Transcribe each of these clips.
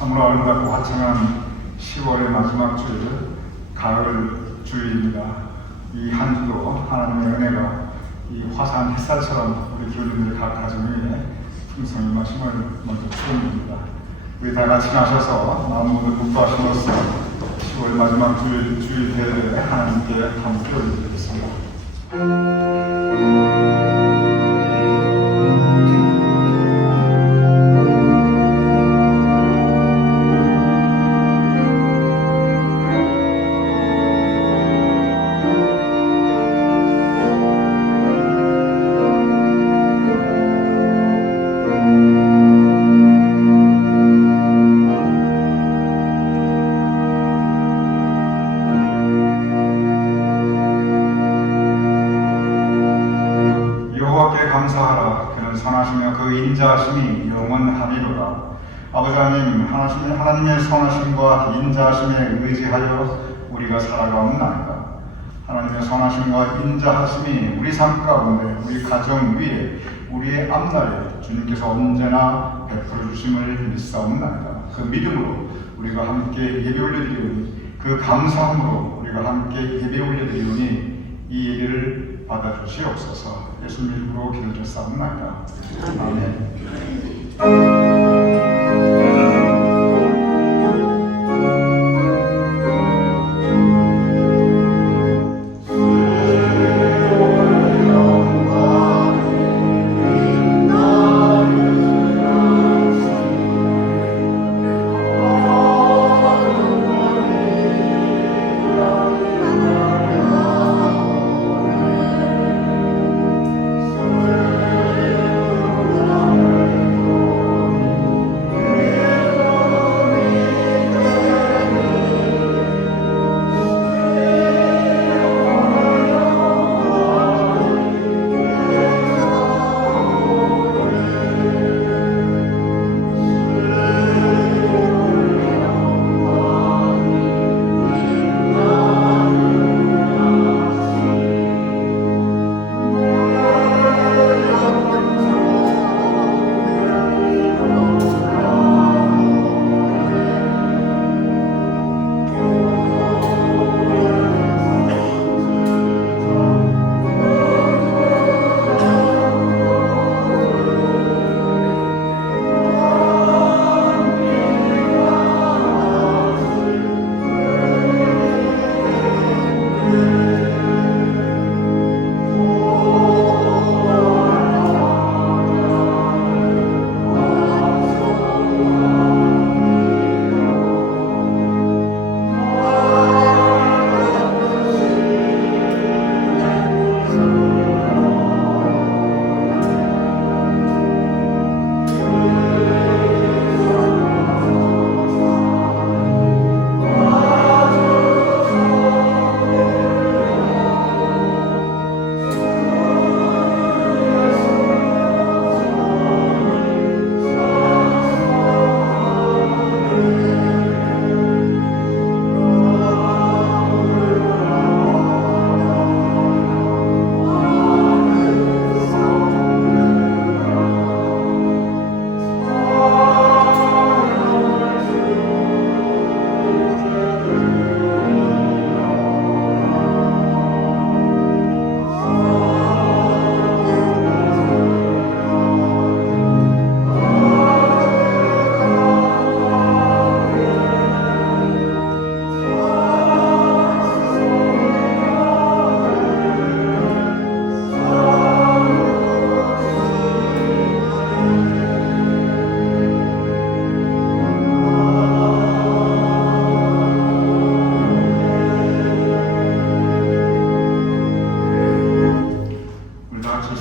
참으로 아름답고 화창한 10월의 마지막 주일, 가을 주일입니다. 이 한 주도 하나님의 은혜가 이 화사한 햇살처럼 우리 교우님들 각 가정 위에 풍성히 임하심을 먼저 축원드립니다. 우리 다 같이 나셔서 마음 모두 국도하심으로써 10월 마지막 주일 대회에 하나님께 함께 올려드리겠습니다. 감사하라. 그는 선하시며 그 인자하심이 영원하리로다. 아버지 하나님, 하나님의 선하심과 인자하심에 의지하여 우리가 살아가옵나이다. 하나님의 선하심과 인자하심이 우리 삶 가운데, 우리 가정 위에, 우리의 앞날에 주님께서 언제나 베풀어 주심을 믿사옵나이다. 그 믿음으로 우리가 함께 예배 올려드리오니, 그 감사함으로 우리가 함께 예배 올려드리오니 이 예배를 받아주시옵소서. 예수님 이름으로 기도드렸사옵나이다. 아멘.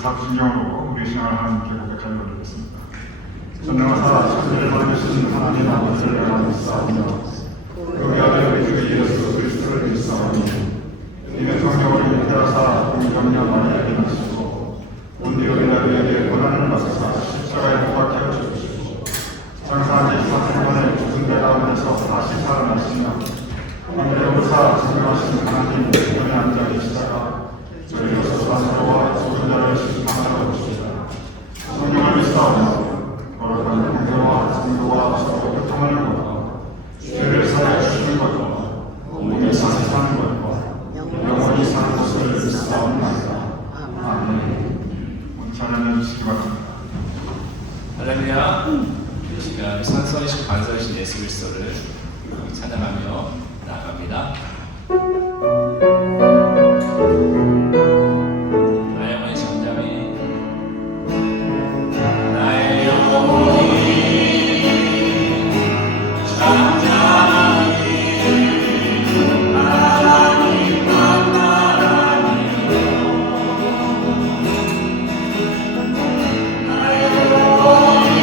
사부신경으로 우리 신앙을 하나님께 고백하여 올리겠습니다. 전능하사 천지를 만드신 하나님 아버지를 믿사오며 그 아들 우리 주 예수 그리스도를 믿사오니 이는 성령을 잉태하사 동정녀 마리아에게 나시고 본디오 빌라도에게 고난을 받으사 십자가에 못 박혀 죽으시고 장사한 지 4일 만에 죽은 데 가운데서 다시 살아나시며 하늘에오사 전능하신 하나님 우편에 앉아 계시다가 저희로서 산소와 죽은 자를 심판하러 오시리라. 성령을 믿사오며 거룩한 공의와 정도와 서로 교통하는 것 전해내 주시기 바랍니다. 할렐루야. 이 시간 산성이신 반성이신 예수 그리스도를 찬양하며 나아갑니다. 나의 영혼의 전장이 나의 영혼이 전장이 하나님만 바라며 나의 영혼이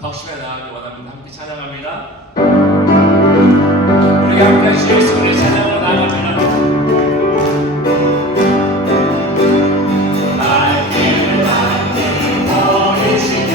덕심에 나가기 원합니다. 함께 찬양합니다. 우리 함께 주 예수를 찬양으로 나갑니다. 날 보내시니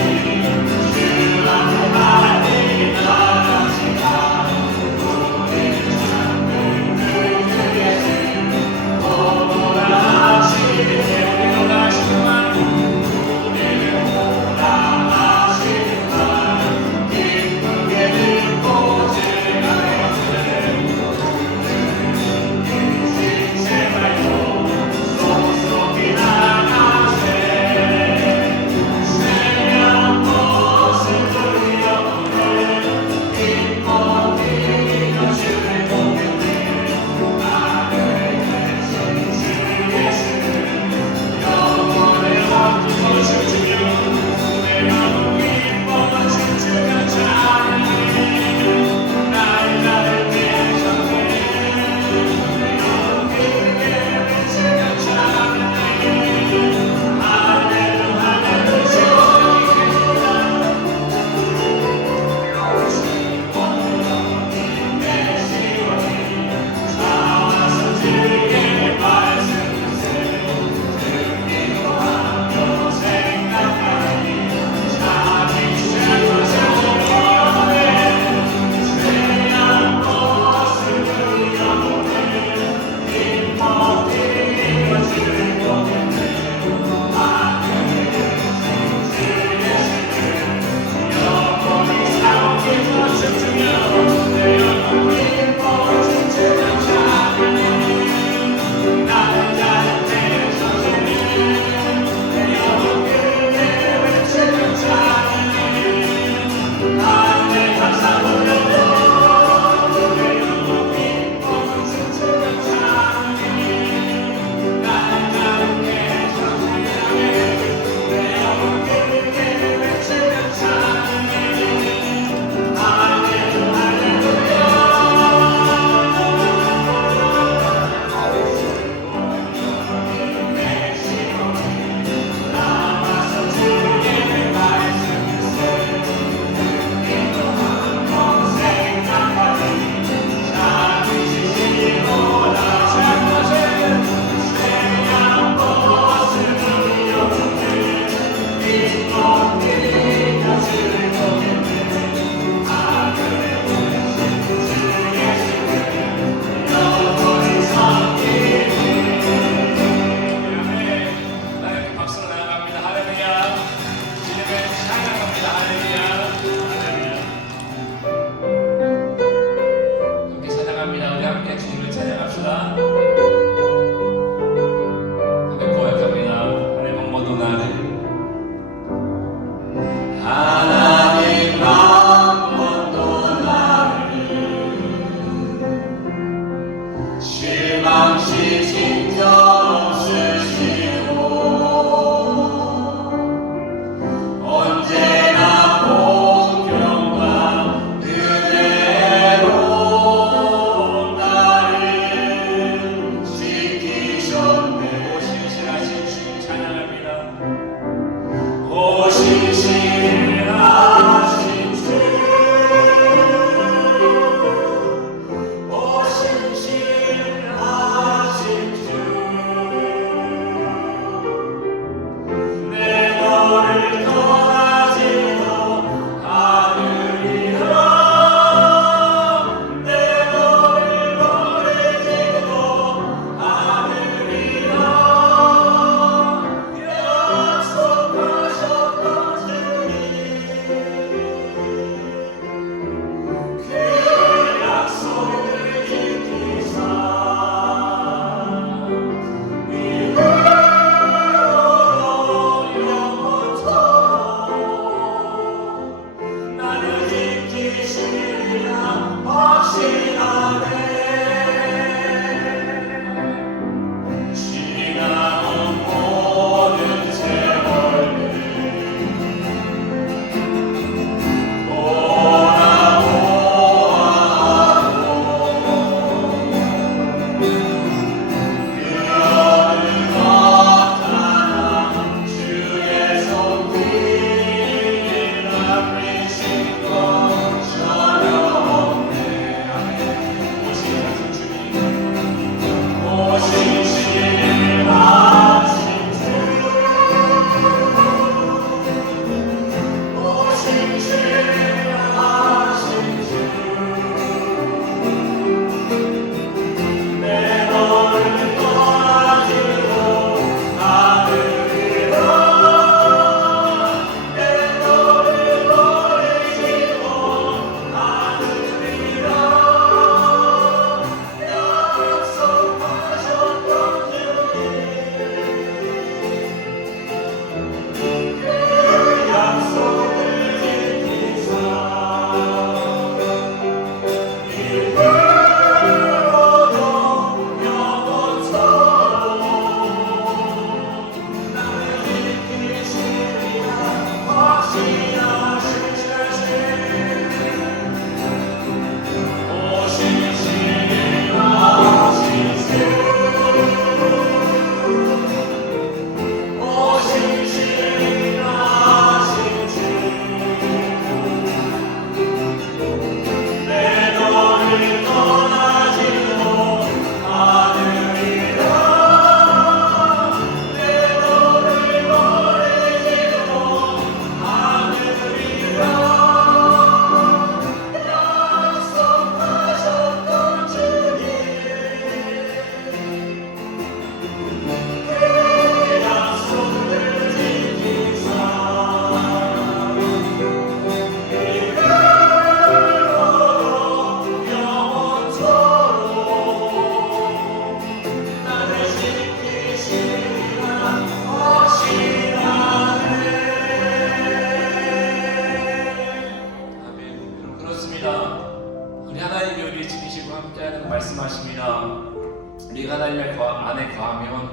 하나님의 안에 거하면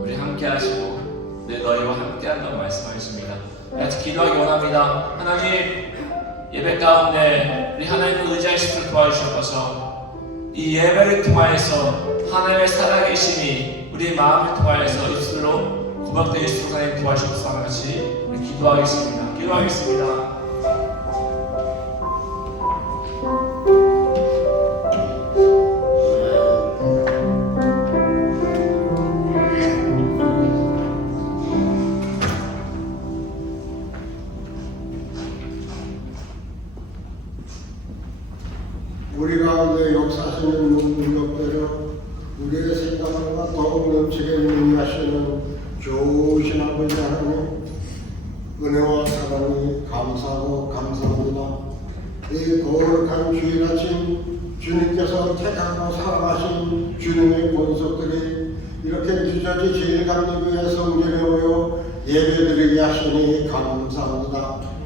우리 함께 하시고 늘 너희와 함께 한다고 말씀하셨습니다. 같이 기도하기 원합니다. 하나님, 예배 가운데 우리 하나님을 의지할 수 있도록 도와주셔서 이 예배를 통하여서 하나님의 살아계심이 우리 마음을 통하여서 입술로 고백되게 수 있도록 하나님 도와주셔서 같이 우리 기도하겠습니다. 기도하겠습니다. 우리 가운데 역사하시는 능력대로 우리의 생각과 더욱 넘치게 능하시는 좋으신 아버지 하나님, 은혜와 사랑이 감사하고 감사합니다. 이 거룩한 주일 아침 주님께서 택하고 사랑하신 주님의 본속들이 이렇게 뉴저지 제1감리교회 성전에 모여 예배드리게 하시니 감사합니다.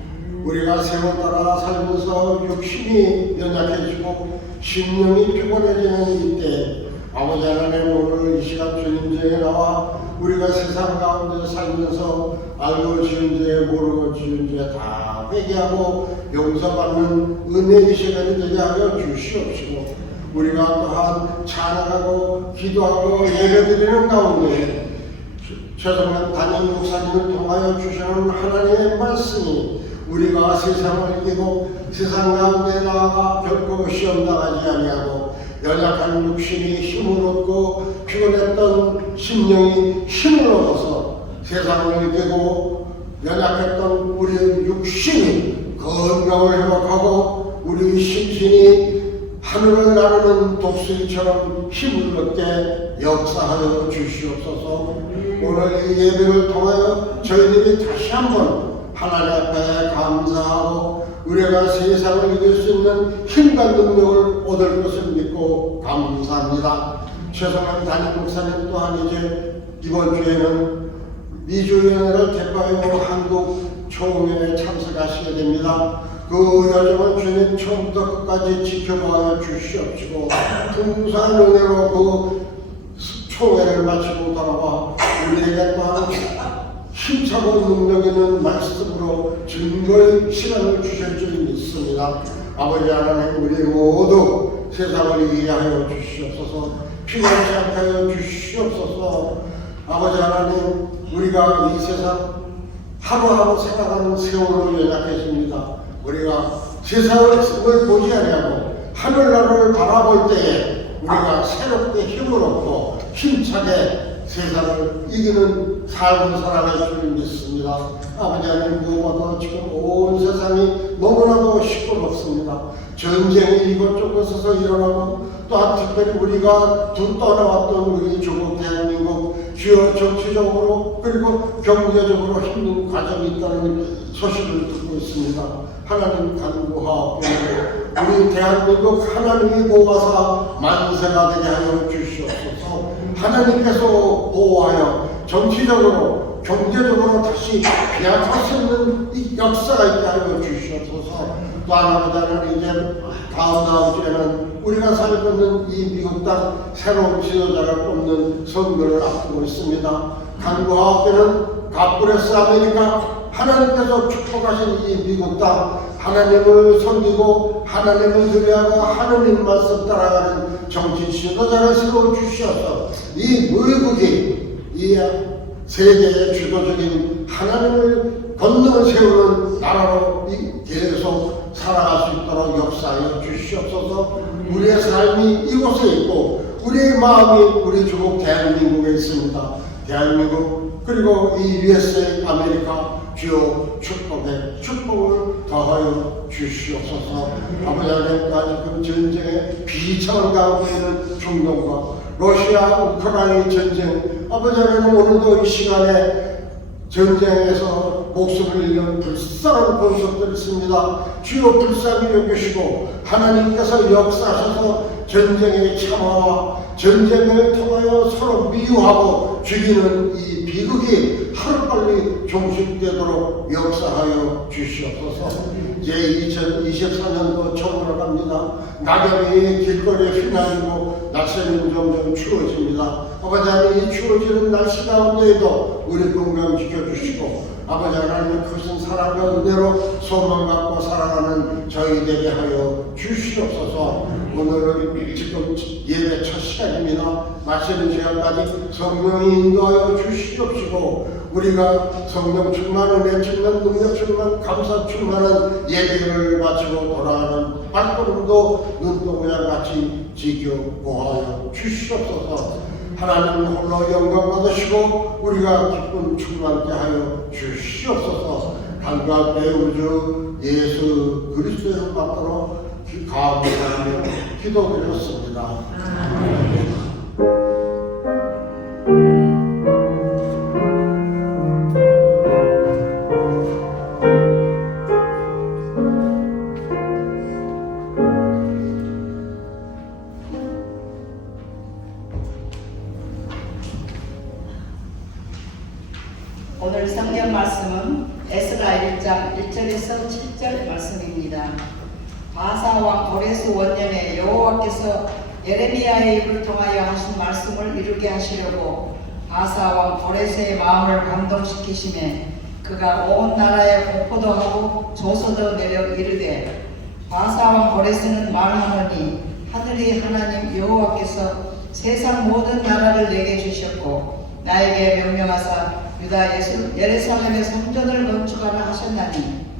우리가 세월 따라 살면서 육신이 연약해지고 심령이 피곤해지는 이때 아버지 하나님, 오늘 이 시간 주님전에 나와 우리가 세상 가운데 살면서 알고 지은 죄 모르고 지은 죄 다 회개하고 용서받는 은혜의 시간이 되게 하여 주시옵시고, 우리가 또한 찬양하고 기도하고 예배드리는 가운데 최성남 담임 목사님을 통하여 주시는 하나님의 말씀이 우리가 세상을 이기고 세상 가운데 나아가 결코 시험당하지 아니하고 연약한 육신이 힘을 얻고 피곤했던 심령이 힘을 얻어서 세상을 이기고 연약했던 우리 육신이 건강을 회복하고 우리 심신이 하늘을 나르는 독수리처럼 힘을 얻게 역사하여 주시옵소서. 오늘 이 예배를 통하여 저희들이 다시 한번 하나님 앞에 감사하고 우리가 세상을 이길 수 있는 힘과 능력을 얻을 것을 믿고 감사합니다. 최성환 담임 목사님 또한 이제 이번 주에는 미주연회를 대표하여 한국 총회에 참석하시게 됩니다. 그 여정은 주님 처음부터 끝까지 지켜봐 주시옵시고 풍성한 은혜로 그 총회를 마치고 돌아와 우리에게 또한 힘차고 능력 있는 말씀으로 증거의 시간을 주실 줄 믿습니다. 아버지 하나님, 우리 모두 세상을 이기게 하여 주시옵소서. 피곤하지 않게 하여 주시옵소서. 아버지 하나님, 우리가 이 세상 하루하루 생각하는 세월로 연약해집니다. 우리가 세상을 보지 아니하고 하늘나라를 바라볼 때에 우리가 새롭게 힘을 얻고 힘차게 세상을 이기는 삶을 살아갈 줄 믿습니다. 아버지 하나님, 무엇보다 지금 온 세상이 너무나도 시끄럽습니다. 전쟁이 이곳저곳에서 일어나고 또한 특별히 우리가 떠나왔던 우리 조국 대한민국 주요 정치적으로 그리고 경제적으로 힘든 과정이 있다는 소식을 듣고 있습니다. 하나님 간구하옵고 우리 대한민국 하나님이 보호하사 만세가 되게 하여 주시옵소서. 하나님께서 보호하여 정치적으로 경제적으로 다시 비약할 수 있는 이 역사가 있게 하여 주시옵소서. 또 하나보다는 이제 다음 주에는 우리가 살고 있는 이 미국 땅 새로운 지도자를 뽑는 선거를 앞두고 있습니다. 간구하옵고는 갓브레스 아메리카, 하나님께서 축복하신 이 미국 땅 하나님을 섬기고 하나님을 드려하고 하나님 말씀 따라가는 정치 지도자를 세워 주셔서 이 미국이 이 세계의 주도적인 하나님을 권능을 세우는 나라로 계속 살아갈 수 있도록 역사하여 주시옵소서. 우리의 삶이 이곳에 있고 우리의 마음이 우리 조국 대한민국에 있습니다. 대한민국 그리고 이 USA 아메리카 주요 축복을 더하여 주시옵소서. 아버지 하나님, 지금 전쟁의 비참한 가운데 있는 중동과 러시아 우크라이나 전쟁, 아버지 하나님, 오늘도 이 시간에 전쟁에서 목숨을 잃는 불쌍한 권속들이 있습니다. 주여 불쌍히 여기시고 하나님께서 역사하셔서 전쟁의 참화와 전쟁을 통하여 서로 미워하고 죽이는 이 비극이 하루빨리 종식되도록 역사하여 주시옵소서. 이제 2024년도 처음으로 갑니다. 낙엽이 길거리에 휘날리고 날씨는 점점 추워집니다. 아버지 하나님, 이 추워지는 날씨 가운데에도 우리 건강 지켜주시고 아버지 하나님의 크신 사랑과 은혜로 소망 갖고 살아가는 저희 되게 하여 주시옵소서. 오늘은 지금 예배 첫 시간입니다. 마치는 시간까지 성령이 인도하여 주시옵시고 우리가 성령 충만, 은혜 충만, 능력 충만, 감사 충만한 예배를 마치고 돌아가는 발걸음도 눈동자 같이 지켜보아여 주시옵소서. 하나님 홀로 영광 받으시고 우리가 기쁨 충만케 하여 주시옵소서. 간과 우리 주 예수 그리스도를 받도록 감사하며 기도드렸습니다. 오늘 성경 말씀은 에스라 1장 1절에서 7절 말씀입니다. 바사 왕 고레스 원년에 여호와께서 예레미야의 입을 통하여 하신 말씀을 이루게 하시려고 바사 왕 고레스의 마음을 감동시키심에 그가 온 나라에 공포도 하고 조서도 내려 이르되 바사 왕 고레스는 말하노니 하늘의 하나님 여호와께서 세상 모든 나라를 내게 주셨고 나에게 명령하사 유다 예루살렘의 성전을 건축하라 하셨나니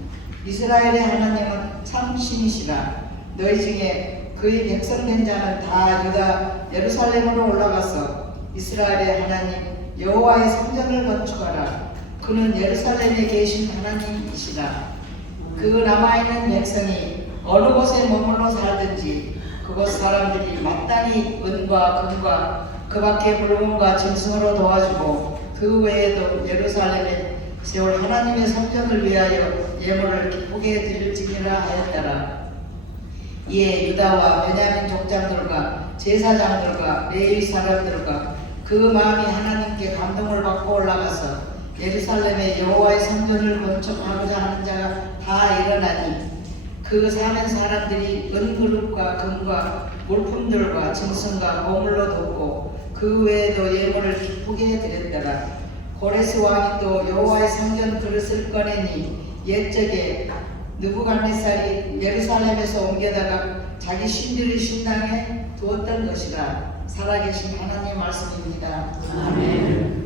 이스라엘의 하나님은 참 신이시라. 너희 중에 그의 백성된 자는 다 유다 예루살렘으로 올라가서 이스라엘의 하나님 여호와의 성전을 건축하라. 그는 예루살렘에 계신 하나님이시라. 그 남아있는 백성이 어느 곳에 머물러 살든지 그곳 사람들이 마땅히 은과 금과 그 밖에 물건과 짐승으로 도와주고 그 외에도 예루살렘에 세울 하나님의 성전을 위하여 예물을 기쁘게 드릴지니라 하였더라. 이에 유다와 베냐민 족장들과 제사장들과 레위 사람들과 그 마음이 하나님께 감동을 받고 올라가서 예루살렘에 여호와의 성전을 건축하고자 하는 자가 다 일어나니 그 사는 사람들이 은그릇과 금과 물품들과 짐승과 보물로 돕고 그 외에도 예물을 기쁘게 드렸더라. 고레스 왕이 또 여호와의 성전 그릇을 꺼내니 옛적에 느부갓네살이 예루살렘에서 옮겨다가 자기 신들의 신당에 두었던 것이라. 살아계신 하나님 말씀입니다. 아멘.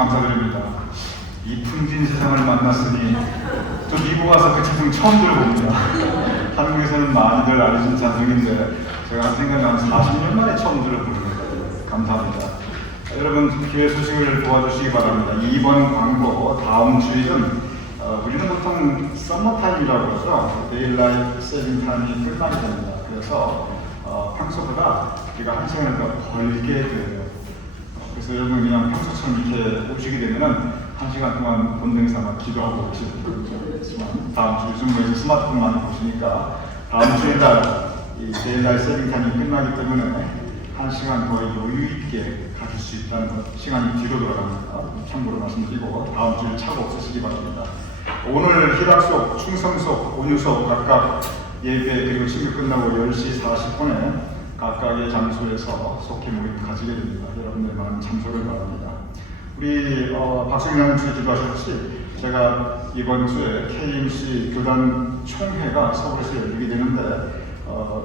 감사드립니다. 이 풍진 세상을 만났으니 저 미국 와서 그 찬송 처음 들어봅니다. 한국에서는 많이들 알려진 찬송인데 제가 한 생각에 한 40년 만에 처음 들어보는 거예요. 감사합니다. 여러분 기회 소식을 도와주시기 바랍니다. 이번 광고 다음 주일은 우리는 보통 썸머타임이라고 그러죠. 데일라이트 세빙 타임이 끝나게 됩니다. 그래서 평소보다 우리가 한 시간을 더 벌게 돼요. 그래서 여러분 그냥 평소처럼 이렇게 오시게 되면은 한 시간 동안 본능 삼아 기도하고 오시는 분들이지만 다음 주 요즘에서 스마트폰 많이 보시니까 다음 주에날 이 데일라이트 세빙 타임이 끝나기 때문에 한 시간 거의 여유 있게 가질 수 있다는 것, 시간이 뒤로 돌아갑니다. 참고로 말씀드리고 다음 주에 차고 없으시기 바랍니다. 오늘 희락속, 충성속, 온유속 각각 예배 그리고 신규 끝나고 10시 40분에 각각의 장소에서 속히 모임 가지게 됩니다. 여러분들 많은 참석을 바랍니다. 우리 박승현 씨 기도하셨듯이 제가 이번 주에 KMC 교단 총회가 서울에서 열리게 되는데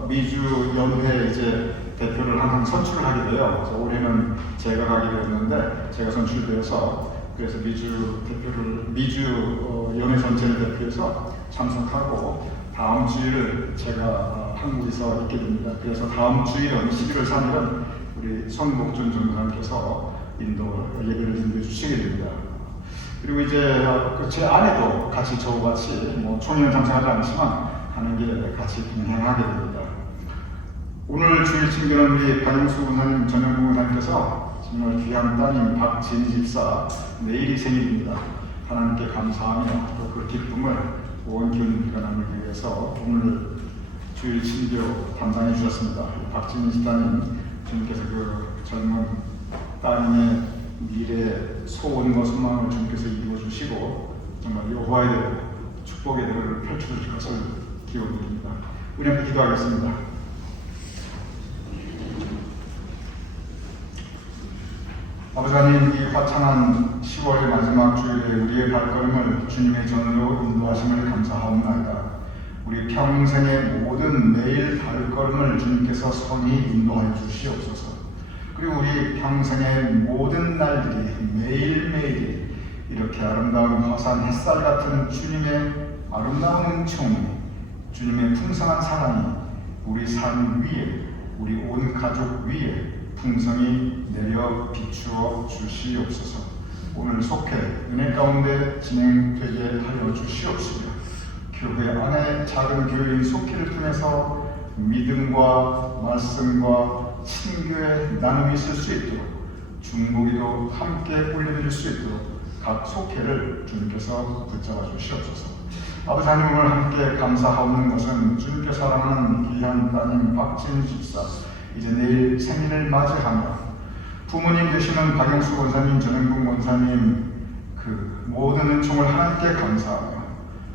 미주 연회 이제 대표를 항상 선출을 하게 돼요. 그래서 올해는 제가 가게 되었는데 제가 선출되어서 그래서 미주 연회 전체를 대표해서 참석하고 다음 주일을 제가 한국에서 있게 됩니다. 그래서 다음 주일은 11월 3일은 우리 손목준 전도사님께서 예배를 인도해 주시게 됩니다. 그리고 이제 제 아내도 같이 저와 같이 총회는 참석하지 않지만 하는 게 같이 동행하게 됩니다. 오늘 주일 친구는 우리 박영수 권사님, 전영구 권사님께서 정말 귀한 따님 박진 집사 내일이 생일입니다. 하나님께 감사하며 또 그 기쁨을 온 교인들과 나누기 위해서 오늘 주일 친교 담당해 주셨습니다. 박진 집사님, 주님께서 그 젊은 따님의 미래 소원과 소망을 주님께서 이루어 주시고 정말 여호와의 대로 축복의 대로를 펼쳐 주실 것을 기원드립니다. 우리 함께 기도하겠습니다. 아버지 하나님, 이 화창한 10월의 마지막 주일에 우리의 발걸음을 주님의 전으로 인도하심을 감사하옵나이다. 우리 평생의 모든 매일 발걸음을 주님께서 선히 인도하여 주시옵소서. 그리고 우리 평생의 모든 날들이 매일매일이 이렇게 아름다운 화산 햇살 같은 주님의 아름다운 은총이, 주님의 풍성한 사랑이 우리 삶 위에, 우리 온 가족 위에 풍성히 내려 비추어 주시옵소서. 오늘 속회 은혜 가운데 진행되게 하여 주시옵시며 교회 안에 작은 교회인 속회를 통해서 믿음과 말씀과 친교의 나눔이 있을 수 있도록 중보기도 함께 올려드릴 수 있도록 각 속회를 주님께서 붙잡아 주시옵소서. 아버지 하나님을 함께 감사하옵는 것은 주님께 사랑하는 귀한 따님 박진 집사 이제 내일 생일을 맞이하며 부모님 되시는 박영수 권사님, 전영국 권사님 그 모든 은총을 하나님께 감사하며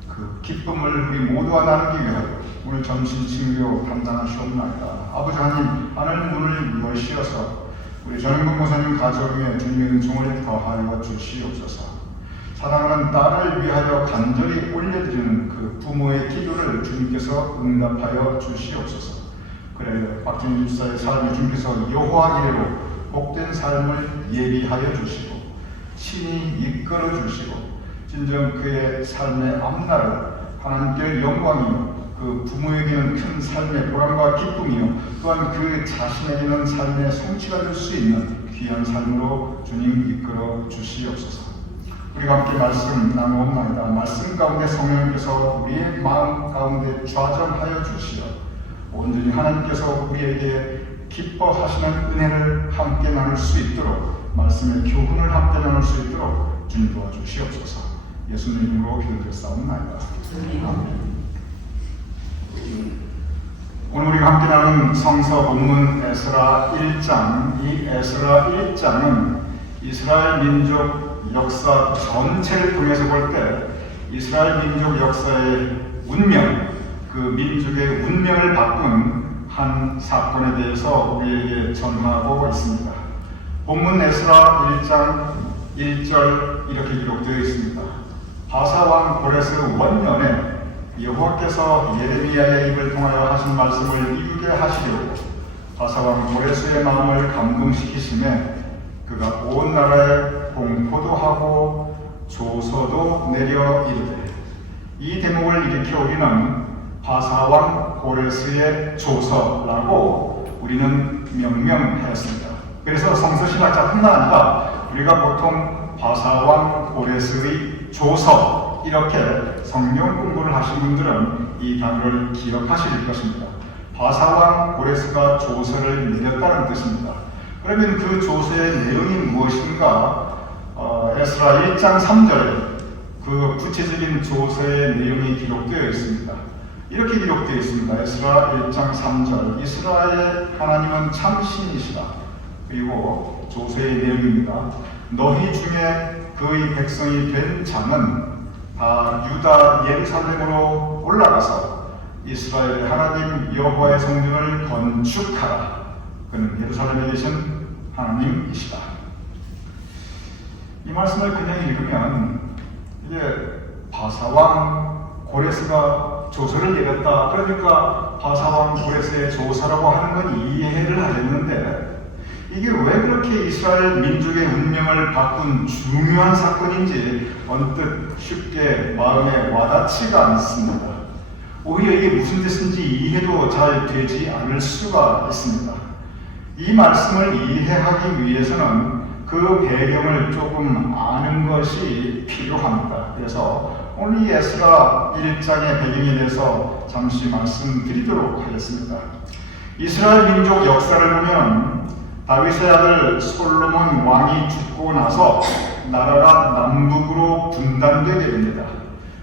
그 기쁨을 우리 모두와 나누기 위하여 오늘 점심 친교 담당하시옵나이다. 아버지 하나님, 하늘 문을 여시어서 우리 전영국 권사님 가정에 주님의 은총을 더하여 주시옵소서. 사랑하는 딸을 위하여 간절히 올려드리는 그 부모의 기도를 주님께서 응답하여 주시옵소서. 그래 박진 집사의 삶을 주님께서 여호와 이래로 복된 삶을 예비하여 주시고 친히 이끌어 주시고 진정 그의 삶의 앞날을 하나님께 영광이요 그 부모에게는 큰 삶의 보람과 기쁨이요 또한 그 자신에게는 삶의 성취가 될 수 있는 귀한 삶으로 주님 이끌어 주시옵소서. 우리가 함께 말씀 나누옵나이다. 말씀 가운데 성령님께서 우리의 마음 가운데 좌정하여 주시어 온전히 하나님께서 우리에게 기뻐하시는 은혜를 함께 나눌 수 있도록 말씀의 교훈을 함께 나눌 수 있도록 주님 도와주시옵소서. 예수님 이름으로 기도드렸사옵나이다. 아멘. 오늘 우리가 함께 나눈 성서 본문 에스라 1장, 이 에스라 1장은 이스라엘 민족 역사 전체를 통해서 볼 때 이스라엘 민족 역사의 운명, 그 민족의 운명을 바꾼 한 사건에 대해서 우리에게 전하고 있습니다. 본문 에스라 1장 1절 이렇게 기록되어 있습니다. 바사왕 고레스 원년에 여호와께서 예레미야의 입을 통하여 하신 말씀을 이루게 하시려고 바사왕 고레스의 마음을 감동시키심에 그가 온 나라에 공포도 하고 조서도 내려 이르되. 이 대목을 일으켜 우리는 바사왕 고레스의 조서라고 우리는 명명했습니다. 그래서 성서신학자뿐만 아니라 우리가 보통 바사왕 고레스의 조서 이렇게 성경 공부를 하신 분들은 이 단어를 기억하실 것입니다. 바사왕 고레스가 조서를 내렸다는 뜻입니다. 그러면 그 조서의 내용이 무엇인가? 에스라 1장 3절에 그 구체적인 조서의 내용이 기록되어 있습니다. 이렇게 기록되어 있습니다. 에스라 1장 3절. 이스라엘 하나님은 참 신이시다. 그리고 조서의 내용입니다. 너희 중에 그의 백성이 된 자는 다 유다 예루살렘으로 올라가서 이스라엘 하나님 여호와의 성전을 건축하라. 그는 예루살렘에 계신 하나님이시다. 이 말씀을 그냥 읽으면 이제 바사왕 고레스가 조서를 내렸다. 그러니까 바사왕 고레스의 조서라고 하는 건 이해를 하겠는데 이게 왜 그렇게 이스라엘 민족의 운명을 바꾼 중요한 사건인지 언뜻 쉽게 마음에 와닿지가 않습니다. 오히려 이게 무슨 뜻인지 이해도 잘 되지 않을 수가 있습니다. 이 말씀을 이해하기 위해서는 그 배경을 조금 아는 것이 필요합니다. 그래서 오늘 이 에스라 1장의 배경에 대해서 잠시 말씀드리도록 하겠습니다. 이스라엘 민족 역사를 보면 다윗의 아들 솔로몬 왕이 죽고 나서 나라가 남북으로 분단되게 됩니다.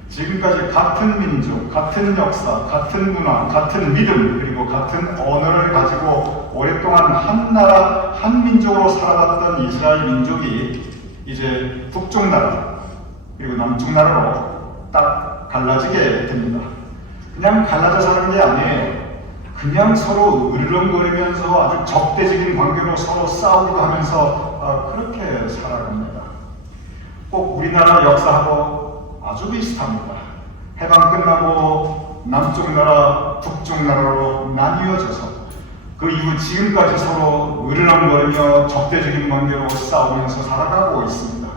지금까지 같은 민족, 같은 역사, 같은 문화, 같은 믿음, 그리고 같은 언어를 가지고 오랫동안 한 나라, 한 민족으로 살아왔던 이스라엘 민족이 이제 북쪽 나라, 그리고 남쪽 나라로 딱 갈라지게 됩니다. 그냥 갈라져 사는 게 아니에요. 그냥 서로 으르렁거리면서 아주 적대적인 관계로 서로 싸우기도 하면서 그렇게 살아갑니다. 꼭 우리나라 역사하고 아주 비슷합니다. 해방 끝나고 남쪽 나라, 북쪽 나라로 나뉘어져서 그 이후 지금까지 서로 으르렁거리며 적대적인 관계로 싸우면서 살아가고 있습니다.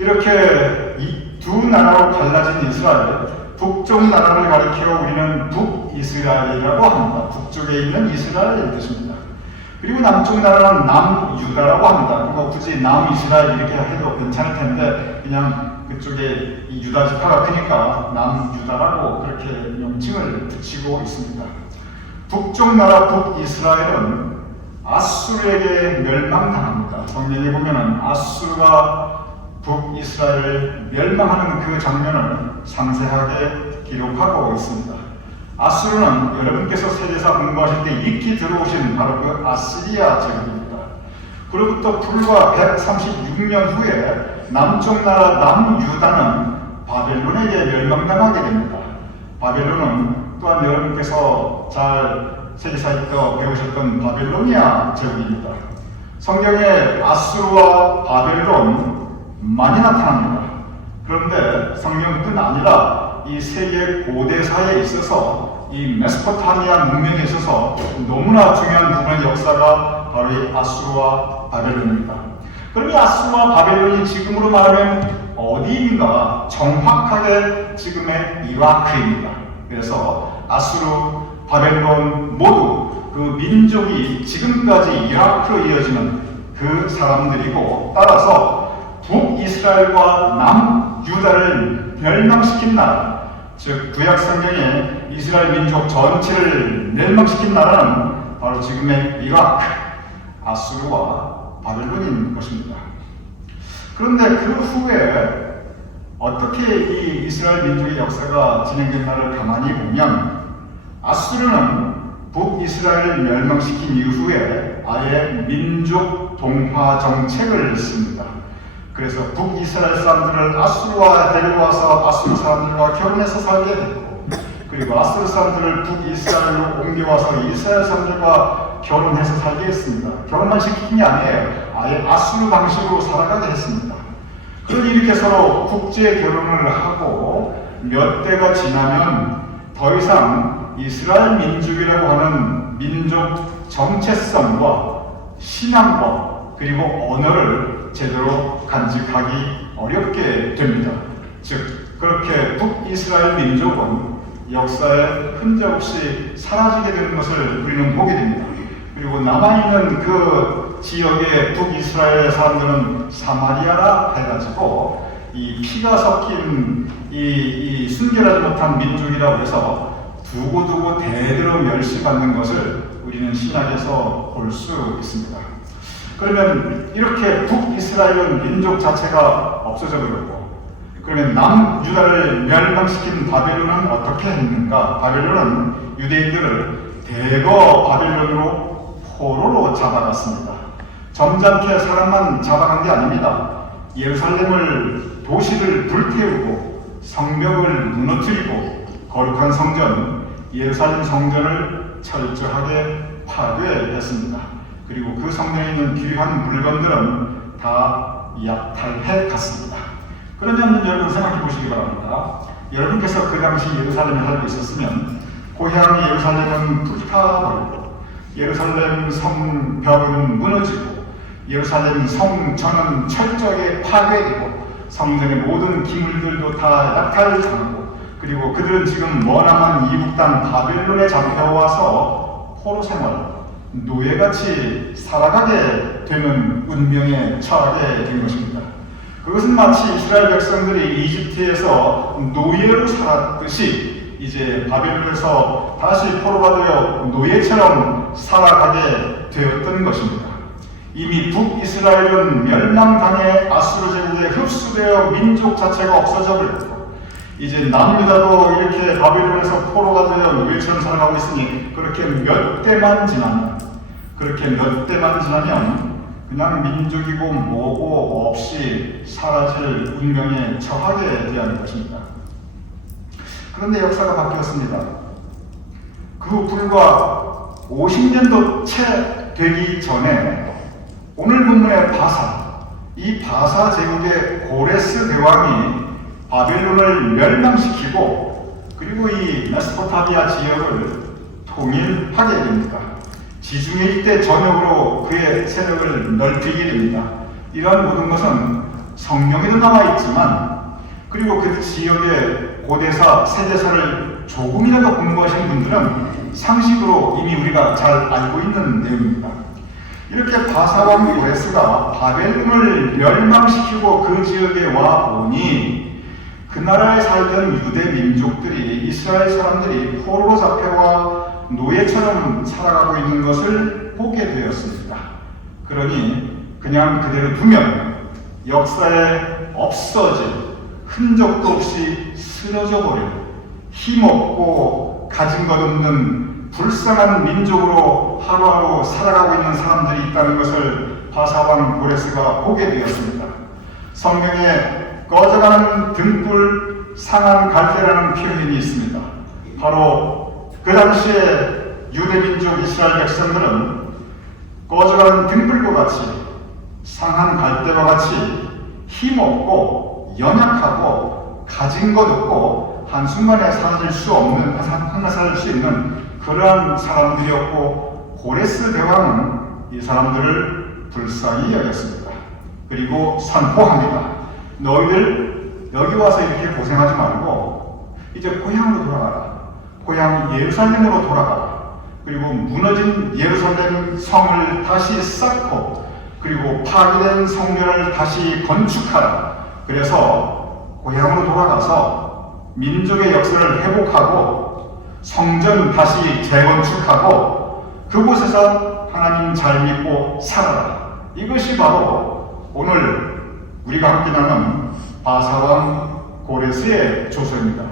이렇게 이 두 나라로 갈라진 이스라엘, 북쪽 나라를 가리켜 우리는 북이스라엘이라고 합니다. 북쪽에 있는 이스라엘의 뜻입니다. 그리고 남쪽 나라는 남유다라고 합니다. 그거 굳이 남이스라엘 이렇게 해도 괜찮을 텐데 그냥 그쪽에 이 유다 지파가 크니까 남유다라고 그렇게 명칭을 붙이고 있습니다. 북쪽 나라 북이스라엘은 아수르에게 멸망당합니다. 성경에 보면은 아수르가 북이스라엘을 멸망하는 그 장면을 상세하게 기록하고 있습니다. 아수르는 여러분께서 세계사 공부하실 때 익히 들어오신 바로 그 아시리아 제국입니다. 그로부터 불과 136년 후에 남쪽 나라 남유다는 바벨론에게 멸망당하게 됩니다. 바벨론은 또한 여러분께서 잘 세계사에서 배우셨던 바벨로니아 제국입니다. 성경에 아수르와 바벨론 많이 나타납니다. 그런데 성경뿐 아니라 이 세계 고대사에 있어서 이 메소포타미아 문명에 있어서 너무나 중요한 부분의 역사가 바로 이 아수르와 바벨론입니다. 그럼 이 아수르와 바벨론이 지금으로 말하면 어디인가? 정확하게 지금의 이라크입니다. 그래서 아수르, 바벨론 모두 그 민족이 지금까지 이라크로 이어지는 그 사람들이고 따라서 북이스라엘과 남유다를 멸망시킨 나라, 즉 구약 성경에 이스라엘 민족 전체를 멸망시킨 나라는 바로 지금의 이라크, 아수르와 바벨론인 것입니다. 그런데 그 후에 어떻게 이 이스라엘 민족의 역사가 진행됐나를 가만히 보면 아수르는 북이스라엘을 멸망시킨 이후에 아예 민족 동화 정책을 씁니다. 그래서 북이스라엘 사람들을 아수르와 데려와서 아수르 사람들과 결혼해서 살게 됐고, 그리고 아수르 사람들을 북이스라엘로 옮겨와서 이스라엘 사람들과 결혼해서 살게 했습니다. 결혼만 시킨 게 아니에요. 아예 아수르 방식으로 살아가게 했습니다. 그러니 이렇게 서로 국제 결혼을 하고 몇 대가 지나면 더 이상 이스라엘 민족이라고 하는 민족 정체성과 신앙과 그리고 언어를 제대로 간직하기 어렵게 됩니다. 즉 그렇게 북이스라엘 민족은 역사에 흔적없이 사라지게 되는 것을 우리는 보게 됩니다. 그리고 남아있는 그 지역의 북이스라엘 사람들은 사마리아라 해가지고 이 피가 섞인 이 순결하지 못한 민족이라고 해서 두고두고 대대로 멸시받는 것을 우리는 신약에서 볼 수 있습니다. 그러면 이렇게 북이스라엘은 민족 자체가 없어져 버렸고, 그러면 남유다를 멸망시킨 바벨론은 어떻게 했는가? 바벨론은 유대인들을 대거 바벨론으로 포로로 잡아갔습니다. 점잖게 사람만 잡아간 게 아닙니다. 예루살렘을 도시를 불태우고 성벽을 무너뜨리고 거룩한 성전, 예루살렘 성전을 철저하게 파괴했습니다. 그리고 그 성전에 있는 귀한 물건들은 다 약탈해 갔습니다. 그러면 여러분 생각해 보시기 바랍니다. 여러분께서 그 당시 예루살렘에 살고 있었으면 고향 예루살렘은 불타버리고 예루살렘 성벽은 무너지고 예루살렘 성전은 철저하게 파괴되고 성전의 모든 기물들도 다 약탈당하고, 그리고 그들은 지금 머나먼 이국 땅 바벨론에 잡혀와서 포로 생활, 노예같이 살아가게 되는 운명에 처하게 된 것입니다. 그것은 마치 이스라엘 백성들이 이집트에서 노예로 살았듯이 이제 바벨론에서 다시 포로가 되어 노예처럼 살아가게 되었던 것입니다. 이미 북이스라엘은 멸망당해 아수르 제국에 흡수되어 민족 자체가 없어져 버렸고, 이제 남유다도 이렇게 바벨론에서 포로가 되어 노예처럼 살아가고 있으니 그렇게 몇 대만 지나면 그냥 민족이고 뭐고 없이 사라질 운명에 처하게 되는 것입니다. 그런데 역사가 바뀌었습니다. 그 불과 50년도 채 되기 전에 오늘 본문의 이 바사 제국의 고레스 대왕이 바벨론을 멸망시키고 그리고 이 메소포타미아 지역을 통일하게 됩니다. 지중해 일대 전역으로 그의 세력을 넓히게 됩니다. 이러한 모든 것은 성경에도 나와 있지만, 그리고 그 지역의 고대사, 세대사를 조금이라도 공부하신 분들은 상식으로 이미 우리가 잘 알고 있는 내용입니다. 이렇게 바사왕 고레스가 바벨론을 멸망시키고 그 지역에 와 보니 그 나라에 살던 유대 민족들이, 이스라엘 사람들이 포로로 잡혀와 노예처럼 살아가고 있는 것을 보게 되었습니다. 그러니 그냥 그대로 두면 역사에 없어질 흔적도 없이 쓰러져 버린 힘없고 가진 것 없는 불쌍한 민족으로 하루하루 살아가고 있는 사람들이 있다는 것을 바사왕 고레스가 보게 되었습니다. 성경에 꺼져가는 등불 상한 갈대라는 표현이 있습니다. 바로 그 당시에 유대민족 이스라엘 백성들은 꺼져가는 등불과 같이 상한 갈대와 같이 힘없고 연약하고 가진 것 없고 한순간에 사라질 수 없는, 하나 사라질 수 있는 그러한 사람들이었고, 고레스 대왕은 이 사람들을 불쌍히 여겼습니다. 그리고 선포합니다. 너희들 여기 와서 이렇게 고생하지 말고 이제 고향으로 돌아가라. 고향 예루살렘으로 돌아가라. 그리고 무너진 예루살렘 성을 다시 쌓고 그리고 파괴된 성전을 다시 건축하라. 그래서 고향으로 돌아가서 민족의 역사를 회복하고 성전 다시 재건축하고 그곳에서 하나님 잘 믿고 살아라. 이것이 바로 오늘 우리가 함께 나눈 바사왕 고레스의 조서입니다.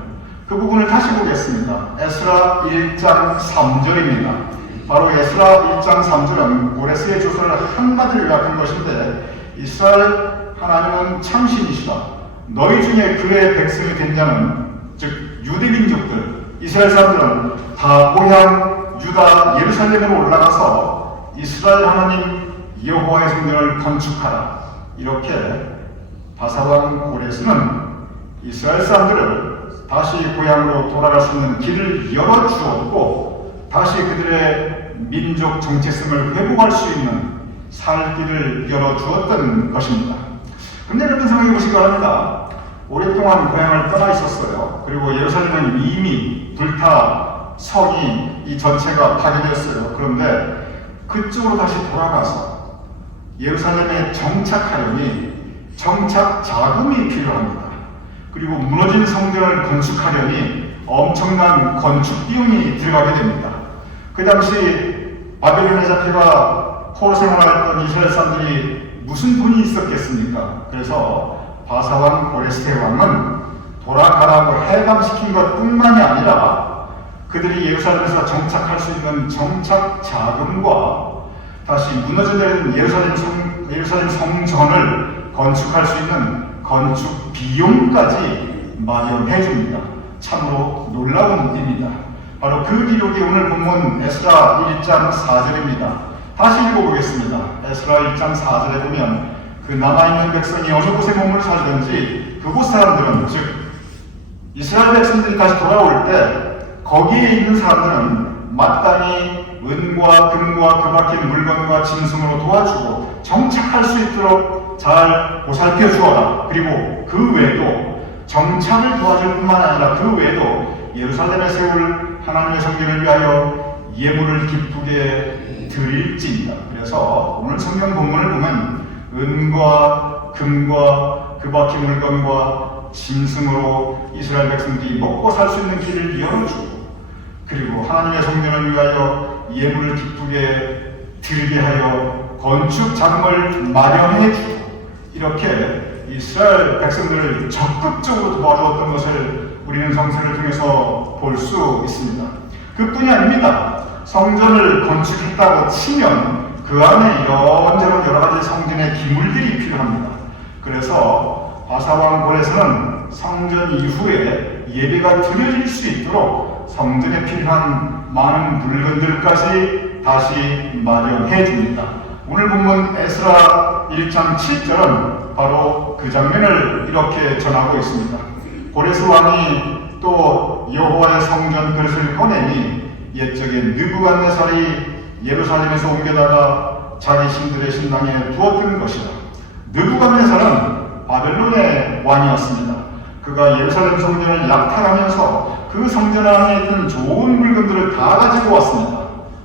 그 부분을 다시 보겠습니다. 에스라 1장 3절입니다. 바로 에스라 1장 3절은 고레스의 조서를 한마디로 요약한 것인데, 이스라엘 하나님은 참신이시다. 너희 중에 그의 백성이 된 자는, 즉 유대민족들, 이스라엘 사람들은 다 고향 유다 예루살렘으로 올라가서 이스라엘 하나님 여호와의 성전을 건축하라. 이렇게 바사왕 고레스는 이스라엘 사람들을 다시 고향으로 돌아갈 수 있는 길을 열어주었고, 다시 그들의 민족 정체성을 회복할 수 있는 살 길을 열어주었던 것입니다. 근데 여러분 생각해 보시기 바랍니다. 오랫동안 고향을 떠나 있었어요. 그리고 예루살렘은 이미 불타 성이 이 전체가 파괴되었어요. 그런데 그쪽으로 다시 돌아가서 예루살렘에 정착하려니 정착 자금이 필요합니다. 그리고 무너진 성전을 건축하려니 엄청난 건축 비용이 들어가게 됩니다. 그 당시 바벨론에 잡혀가 포로 생활했던 이스라엘 사람들이 무슨 돈이 있었겠습니까? 그래서 바사왕 고레스테 왕은 돌아가라고 해방시킨 것뿐만이 아니라 그들이 예루살렘에서 정착할 수 있는 정착 자금과 다시 무너져내린 예루살렘 성전을 건축할 수 있는 건축 비용까지 마련해 줍니다. 참으로 놀라운 일입니다. 바로 그 기록이 오늘 본문 에스라 1장 4절입니다. 다시 읽어보겠습니다. 에스라 1장 4절에 보면 그 남아있는 백성이 어느 곳에 몸을 사주든지 그곳 사람들은 즉 이스라엘 백성들이 다시 돌아올 때 거기에 있는 사람들은 마땅히 은과 금과 그 박힌 물건과 짐승으로 도와주고 정착할 수 있도록 잘 보살펴 주어라. 그리고 그 외에도 정착을 도와줄 뿐만 아니라 그 외에도 예루살렘에 세울 하나님의 성전을 위하여 예물을 기쁘게 드릴지니라. 그래서 오늘 성경 본문을 보면 은과 금과 그 박힌 물건과 짐승으로 이스라엘 백성들이 먹고 살 수 있는 길을 열어주고 그리고 하나님의 성전을 위하여 예물을 기쁘게 드리게 하여 건축 자금을 마련해 주고 이렇게 이스라엘 백성들을 적극적으로 도와주었던 것을 우리는 성서를 통해서 볼 수 있습니다. 그뿐이 아닙니다. 성전을 건축했다고 치면 그 안에 이런저런 여러 가지 성전의 기물들이 필요합니다. 그래서 바사왕 골에서는 성전 이후에 예배가 드려질 수 있도록 성전에 필요한 많은 물건들까지 다시 마련해 줍니다. 오늘 본문 에스라 1장 7절은 바로 그 장면을 이렇게 전하고 있습니다. 고레스 왕이 또 여호와의 성전 그릇을 꺼내니 옛적에 느부갓네살이 예루살렘에서 옮겨다가 자기 신들의 신당에 두었던 것이다. 느부갓네살은 바벨론의 왕이었습니다. 그가 예루살렘 성전을 약탈하면서 그 성전 안에 있던 좋은 물건들을 다 가지고 왔습니다.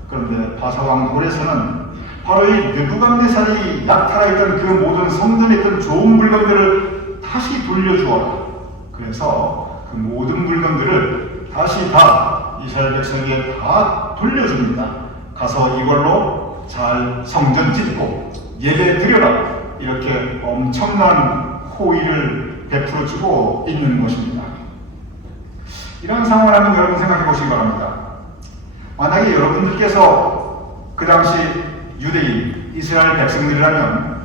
그런데 바사왕 고레스는 바로 이 느부갓네살이 약탈했던 그 모든 성전에 있던 좋은 물건들을 다시 돌려주어라. 그래서 그 모든 물건들을 다시 다 이스라엘 백성에게 다 돌려줍니다. 가서 이걸로 잘 성전 짓고 예배 드려라. 이렇게 엄청난 호의를 베풀어주고 있는 것입니다. 이런 상황을 한번 여러분 생각해 보시기 바랍니다. 만약에 여러분들께서 그 당시 유대인, 이스라엘 백성들이라면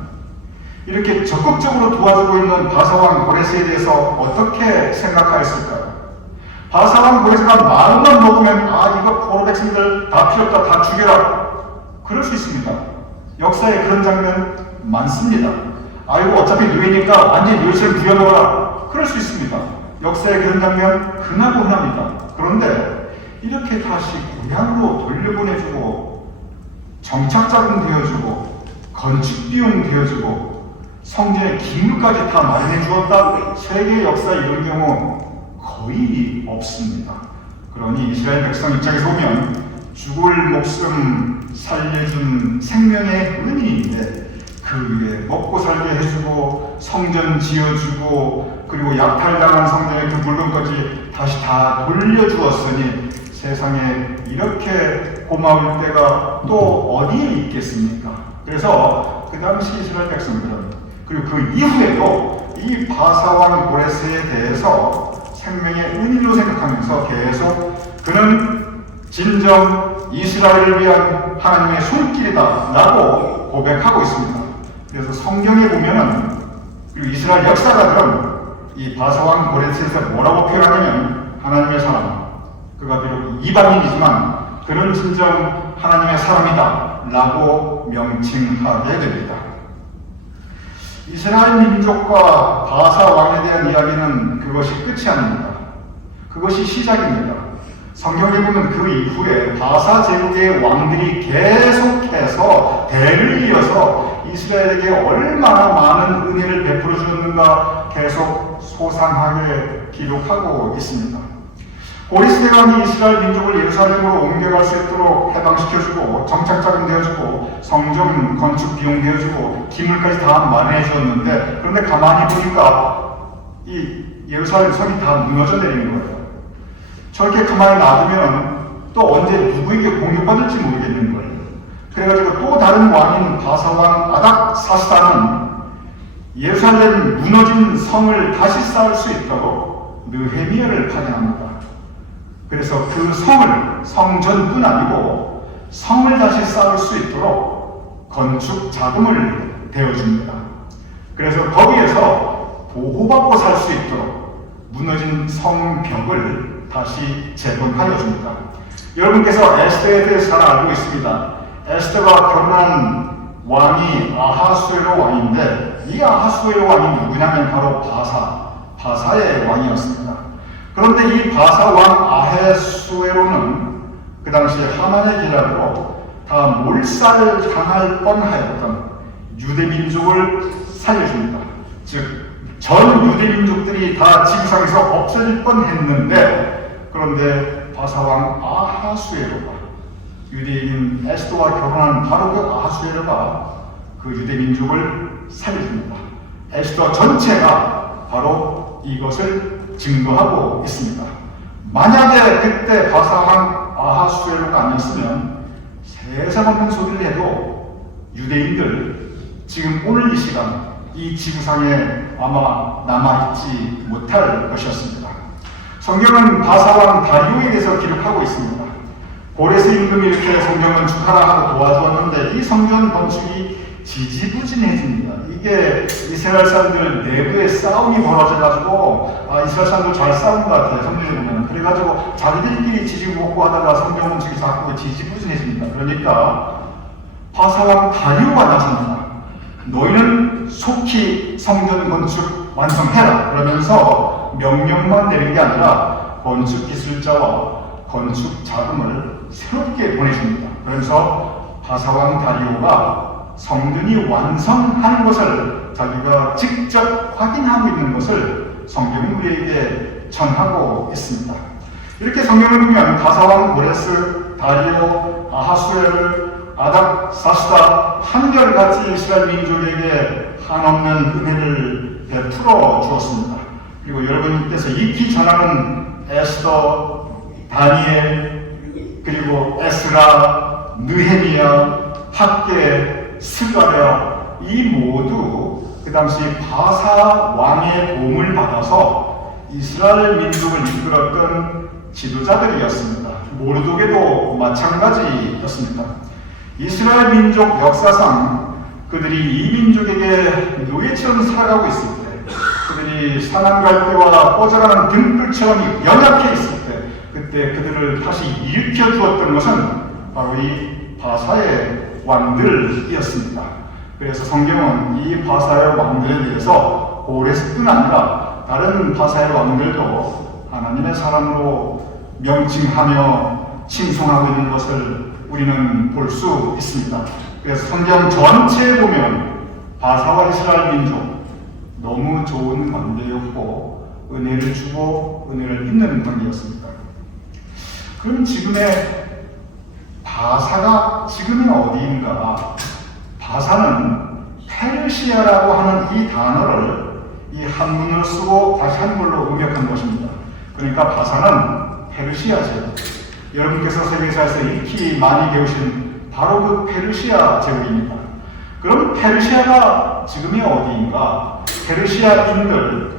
이렇게 적극적으로 도와주고 있는 바사왕 고레스에 대해서 어떻게 생각하였을까요? 바사왕 고레스가 마음만 먹으면 이거 포로 백성들 다 필요 없다, 다 죽여라. 그럴 수 있습니다. 역사에 그런 장면 많습니다. 이거 어차피 노예니까 완전히 노예처럼 부려먹어라. 그럴 수 있습니다. 역사에 그런 장면 흔하고 흔합니다. 그런데 이렇게 다시 고향으로 돌려보내주고 정착자금 되어주고 건축비용 되어주고 성전의 기물까지 다 마련해 주었다. 세계 역사에 이런 경우 거의 없습니다. 그러니 이스라엘 백성 입장에서 보면 죽을 목숨 살려준 생명의 은인인데 그 위에 먹고 살게 해주고 성전 지어주고 그리고 약탈당한 성전의 그 물건까지 다시 다 돌려주었으니 세상에 이렇게 고마울 때가 또 어디에 있겠습니까? 그래서 그 당시 이스라엘 백성들은 그리고 그 이후에도 이 바사왕 고레스에 대해서 생명의 은인으로 생각하면서 계속 그는 진정 이스라엘을 위한 하나님의 손길이다 라고 고백하고 있습니다. 그래서 성경에 보면은 그리고 이스라엘 역사가들은 이 바사왕 고레스에서 뭐라고 표현하냐면 하나님의 사람, 그가 비록 이방인이지만 그는 진정 하나님의 사람이다 라고 명칭하게 됩니다. 이스라엘 민족과 바사 왕에 대한 이야기는 그것이 끝이 아닙니다. 그것이 시작입니다. 성경에 보면 그 이후에 바사 제국의 왕들이 계속해서 대를 이어서 이스라엘에게 얼마나 많은 은혜를 베풀어 주었는가 계속 소상하게 기록하고 있습니다. 고레스 왕이 이스라엘 민족을 예루살렘으로 옮겨갈 수 있도록 해방시켜주고 정착자금 되어주고 성전 건축 비용 되어주고 기물까지 다 마련해 주었는데, 그런데 가만히 보니까 이 예루살렘 성이 다 무너져 내리는 거예요. 저렇게 가만히 놔두면 또 언제 누구에게 공격받을지 모르겠는 거예요. 그래가지고 또 다른 왕인 바사왕 아닥사스다는 예루살렘 무너진 성을 다시 쌓을 수 있도록 느헤미야를 파견합니다. 그래서 그 성전뿐 아니고 성을 다시 쌓을 수 있도록 건축 자금을 대어줍니다. 그래서 거기에서 보호받고 살 수 있도록 무너진 성벽을 다시 재건하여 줍니다. 여러분께서 에스더에 대해서 잘 알고 있습니다. 에스더가 결혼한 왕이 아하수에로 왕인데, 이 아하수에로 왕이 누구냐면 바로 바사의 왕이었습니다. 그런데 이 바사 왕 아하수에로는 그 당시에 하만의 계략으로 다 몰살당할 뻔하였던 유대 민족을 살려줍니다. 즉 전 유대 민족들이 다 지구상에서 없어질 뻔했는데, 그런데 바사왕 아하수에로가, 유대인 에스더와 결혼한 바로 그 아하수에로가 그 유대 민족을 살려줍니다. 에스더 전체가 바로 이것을 증거하고 있습니다. 만약에 그때 바사왕 아하수에로가 아니었으면 세상 없는 소리를 해도 유대인들 지금 오늘 이 시간 이 지구상에 아마 남아있지 못할 것이었습니다. 성경은 바사왕 다리오에 대해서 기록하고 있습니다. 고레스 임금이 이렇게 성경을 축하하고 도와주었는데 이 성전 건축이 지지부진해집니다. 이게 이스라엘 사람들 내부에 싸움이 벌어져가지고 이스라엘 사람들 잘 싸운 것 같아요. 성경에 보면. 그래가지고 자기들끼리 지지고 하다가 성경 건축이 자꾸 지지부진해집니다. 그러니까 바사왕 다리오가 나섭니다. 너희는 속히 성전 건축 완성해라 그러면서 명령만 내린 게 아니라 건축 기술자와 건축 자금을 새롭게 보내줍니다. 그래서 바사왕 다리오가 성전이 완성하는 것을 자기가 직접 확인하고 있는 것을 성경이 우리에게 전하고 있습니다. 이렇게 성경을 보면 바사왕 고레스, 다리오, 아하수에르, 아닥사스다 한결같이 이스라엘 민족에게 한없는 은혜를 베풀어 주었습니다. 그리고 여러분께서 익히 전하는 에스더, 다니엘, 그리고 에스라, 느헤미야, 학계, 스가랴 이 모두 그 당시 바사 왕의 도움을 받아서 이스라엘 민족을 이끌었던 지도자들이었습니다. 모르도게도 마찬가지였습니다. 이스라엘 민족 역사상 그들이 이 민족에게 노예처럼 살아가고 있을 때, 그들이 사냥갈 때와 뻗어가는 등불처럼 연약해 있을 때, 그때 그들을 다시 일으켜 주었던 것은 바로 이 바사의 왕들이었습니다. 그래서 성경은 이 바사의 왕들에 대해서 고레스뿐 아니라 다른 바사의 왕들도 하나님의 사람으로 명칭하며 칭송하고 있는 것을 우리는 볼 수 있습니다. 그래서 성경 전체에 보면 바사와 이스라엘 민족 너무 좋은 관계였고 은혜를 주고 은혜를 입는 관계였습니다. 그럼 지금의 바사가 지금은 어디인가? 바사는 페르시아라고 하는 이 단어를 이 한문을 쓰고 다시 한글로 음역한 것입니다. 그러니까 바사는 페르시아죠. 여러분께서 세계사에서 익히 많이 배우신 바로 그 페르시아 제국입니다. 그럼 페르시아가 지금이 어디인가? 페르시아인들,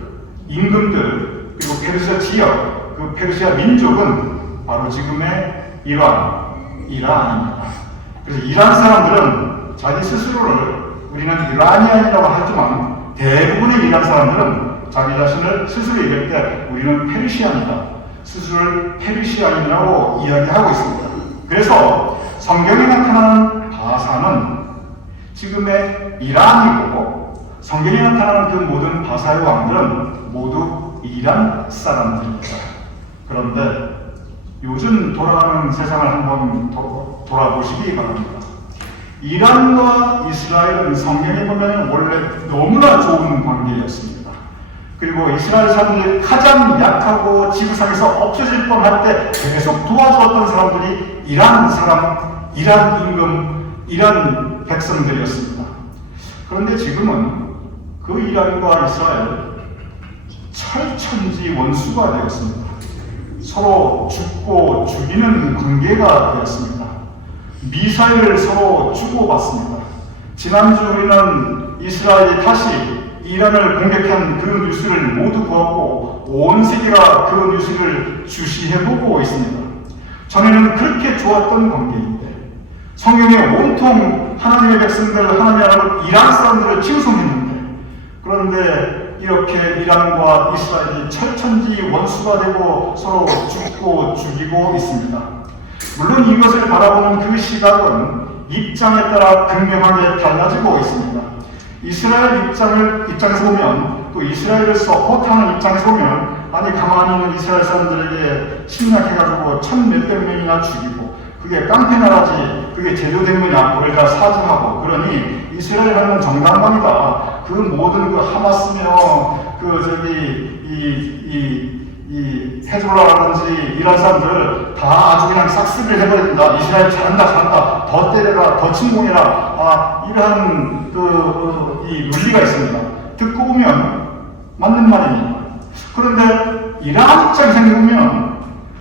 임금들, 그리고 페르시아 지역, 그 페르시아 민족은 바로 지금의 이란입니다. 그래서 이란 사람들은 자기 스스로를 우리는 이라니안이라고 하지만 대부분의 이란 사람들은 자기 자신을 스스로 얘기할 때 우리는 페르시안이다. 스스로를 페르시안이라고 이야기하고 있습니다. 그래서 성경에 나타나는 바사는 지금의 이란이고 성경에 나타나는 그 모든 바사의 왕들은 모두 이란 사람들입니다. 그런데 요즘 돌아가는 세상을 한번 돌아보시기 바랍니다. 이란과 이스라엘은 성경에 보면 원래 너무나 좋은 관계였습니다. 그리고 이스라엘 사람들이 가장 약하고 지구상에서 없어질 뻔할 때 계속 도와주었던 사람들이 이란 사람, 이란 임금, 이란 백성들이었습니다. 그런데 지금은 그 이란과 이스라엘 철천지 원수가 되었습니다. 서로 죽고 죽이는 관계가 되었습니다. 미사일을 서로 주고받습니다. 지난주 우리는 이스라엘이 다시 이란을 공격한 그 뉴스를 모두 보았고 온 세계가 그 뉴스를 주시해보고 있습니다. 전에는 그렇게 좋았던 관계인데 성경에 온통 하나님의 백성들, 하나님의 이란 사람들을 칭송했는데 그런데 이렇게 이란과 이스라엘이 철천지 원수가 되고 서로 죽고 죽이고 있습니다. 물론 이것을 바라보는 그 시각은 입장에 따라 극명하게 달라지고 있습니다. 이스라엘 입장에서 보면 또 이스라엘을 서포트하는 입장에서 보면 아니 가만히 있는 이스라엘 사람들에게 침략해가지고 1000몇백 명이나 죽이고 그게 깡패 나라지 그게 제대로 거냐 그걸 다 사주하고 그러니 이스라엘 하는 정당방위다. 그 모든 그 하마스며 그 저기 이 헤즈볼라라든지 이런 사람들 다 아주 그냥 싹쓸이를 해버려야 된다. 이스라엘 잘한다. 더 때려라. 더 침공해라. 이러한 이 논리가 있습니다. 듣고 보면 맞는 말입니다. 그런데 이란 입장에서 보면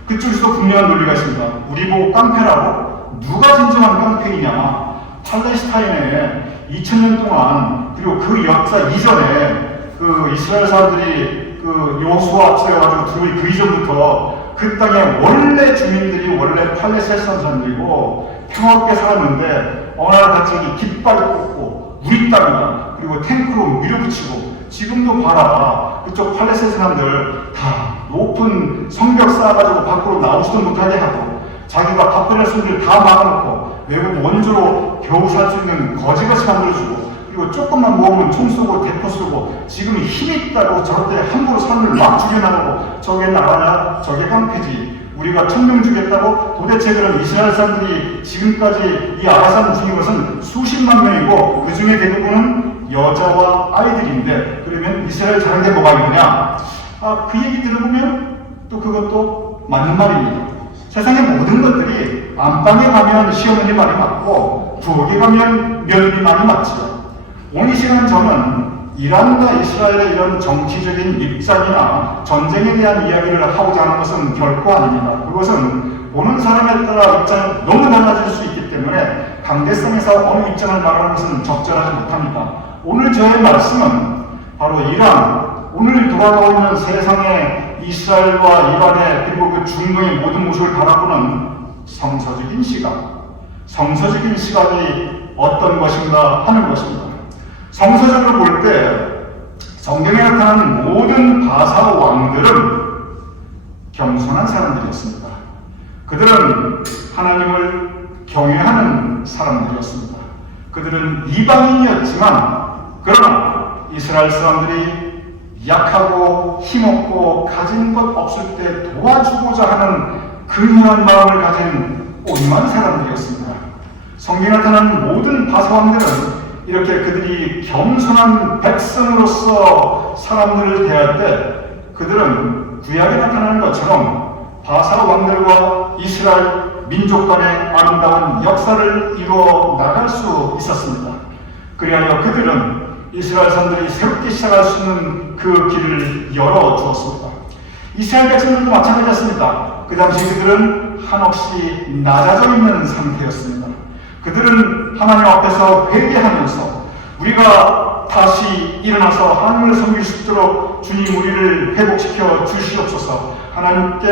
그쪽에서도 분명한 논리가 있습니다. 우리 보고 깡패라고? 누가 진정한 깡패이냐? 팔레스타인에 2000년 동안 그리고 그 역사 이전에 그 이스라엘 사람들이 그 여호수아 앞서가지고 들어오기 그 이전부터 그 땅의 원래 주민들이 원래 팔레스타인 사람들이고 평화롭게 살았는데 어느 날 갑자기 깃발을 꽂고 우리 땅이다 그리고 탱크로 밀어붙이고 지금도 봐라 그쪽 팔레스타인 사람들 다 높은 성벽 쌓아가지고 밖으로 나오지도 못하게 하고 자기가 밥벌이할 손들 다 막아놓고 외국 원조로 겨우 살 수 있는 거지같이 만들어주고 그리고 조금만 모으면 총 쏘고 대포 쏘고 지금 힘이 있다고 저때 함부로 사람을 막 죽여나가고 저게 나가냐 저게 깡패지 우리가 1000명 죽였다고 도대체 그런 이스라엘 사람들이 지금까지 이 아라산 죽인 것은 수십만 명이고 그 중에 대부분은 여자와 아이들인데 그러면 이스라엘 잘한 게 뭐가 있느냐 그 얘기 들어보면 또 그것도 맞는 말입니다. 세상의 모든 것들이 안방에 가면 시어머니 말이 맞고 부엌에 가면 며느리 말이 맞죠. 오늘 이 시간 저는 이란과 이스라엘의 이런 정치적인 입장이나 전쟁에 대한 이야기를 하고자 하는 것은 결코 아닙니다. 그것은 보는 사람에 따라 입장이 너무 달라질 수 있기 때문에 강대성에서 어느 입장을 말하는 것은 적절하지 못합니다. 오늘 저의 말씀은 바로 이란, 오늘 돌아가고 있는 세상의 이스라엘과 이란의 그리고 그 중동의 모든 모습을 바라보는 성서적인 시각이 어떤 것인가 하는 것입니다. 성서적으로 볼 때 성경에 나타나는 모든 바사 왕들은 겸손한 사람들이었습니다. 그들은 하나님을 경외하는 사람들이었습니다. 그들은 이방인이었지만 그러나 이스라엘 사람들이 약하고 힘없고 가진 것 없을 때 도와주고자 하는 근엄한 마음을 가진 온유한 사람들이었습니다. 성경에 나타나는 모든 바사 왕들은 이렇게 그들이 겸손한 백성으로서 사람들을 대할 때 그들은 구약에 나타나는 것처럼 바사 왕들과 이스라엘 민족 간의 아름다운 역사를 이루어 나갈 수 있었습니다. 그리하여 그들은 이스라엘 사람들이 새롭게 시작할 수 있는 그 길을 열어주었습니다. 이스라엘 백성들도 마찬가지였습니다. 그 당시 그들은 한없이 낮아져 있는 상태였습니다. 그들은 하나님 앞에서 회개하면서 우리가 다시 일어나서 하나님을 섬길 수 있도록 주님 우리를 회복시켜 주시옵소서 하나님께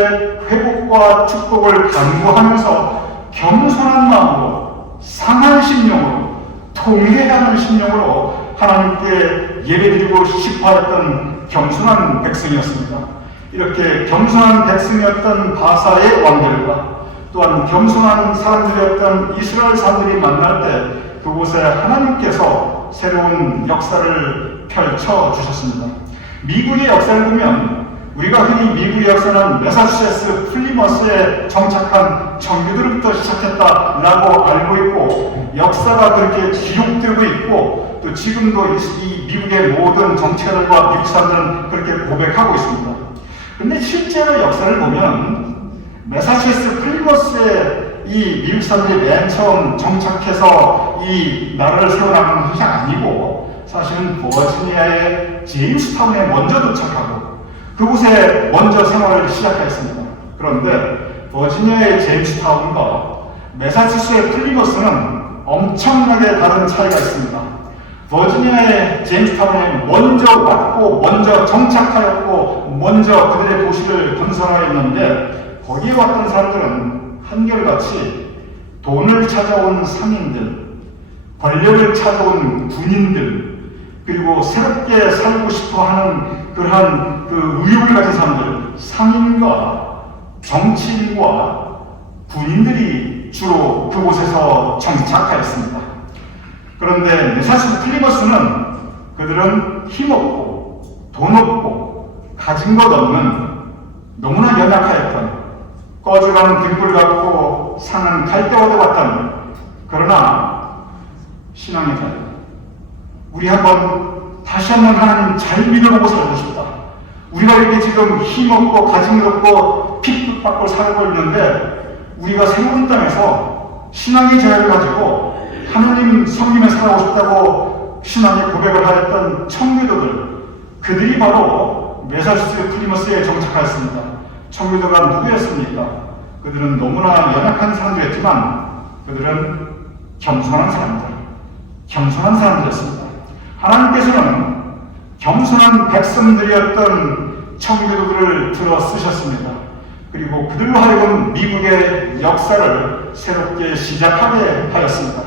회복과 축복을 간구하면서 겸손한 마음으로 상한 심령으로 통회하는 심령으로 하나님께 예배드리고 싶어 했던 겸손한 백성이었습니다. 이렇게 겸손한 백성이었던 바사의 왕들과 또한 겸손한 사람들이었던 이스라엘 사람들이 만날 때 그곳에 하나님께서 새로운 역사를 펼쳐 주셨습니다. 미국의 역사를 보면 우리가 흔히 미국의 역사는 매사추세츠 플리머스에 정착한 청교도로부터 시작했다라고 알고 있고 역사가 그렇게 기록되고 있고 또 지금도 이 미국의 모든 정치가들과 미국 사람들은 그렇게 고백하고 있습니다. 그런데 실제로 역사를 보면 매사추세츠 플리머스에 이 미국 사람들이 맨 처음 정착해서 이 나라를 세워나가는 것이 아니고 사실은 버지니아의 제임스타운에 먼저 도착하고 그곳에 먼저 생활을 시작했습니다. 그런데 버지니아의 제임스타운과 매사추세츠의 플리머스는 엄청나게 다른 차이가 있습니다. 버지니아의 제임스타운에 먼저 왔고 먼저 정착하였고 먼저 그들의 도시를 건설하였는데 거기에 왔던 사람들은 한결같이 돈을 찾아온 상인들, 권력을 찾아온 군인들, 그리고 새롭게 살고 싶어하는 그러한 그 의욕을 가진 사람들, 상인과 정치인과 군인들이 주로 그곳에서 정착하였습니다. 그런데 매사추세츠 플리머스는 그들은 힘없고 돈 없고 가진 것 없는 너무나 연약하였던 꺼져가는 등불 갖고 사는 갈대와도 같던 그러나 신앙의 자유. 우리 한번 다시 한번 하나님 잘 믿어보고 살고 싶다. 우리가 이렇게 지금 힘없고 가진 것 없고 핍박받고 살고 있는데 우리가 새로운 땅에서 신앙의 자유를 가지고 하나님 성님에 살아가고 싶다고 신앙의 고백을 하였던 청교도들, 그들이 바로 매사추세츠 플리머스에 정착하였습니다. 청교도가 누구였습니까? 그들은 너무나 연약한 사람들이었지만 그들은 겸손한 사람들이었습니다. 하나님께서는 겸손한 백성들이었던 청교도들을 들어 쓰셨습니다. 그리고 그들로 하여금 미국의 역사를 새롭게 시작하게 하였습니다.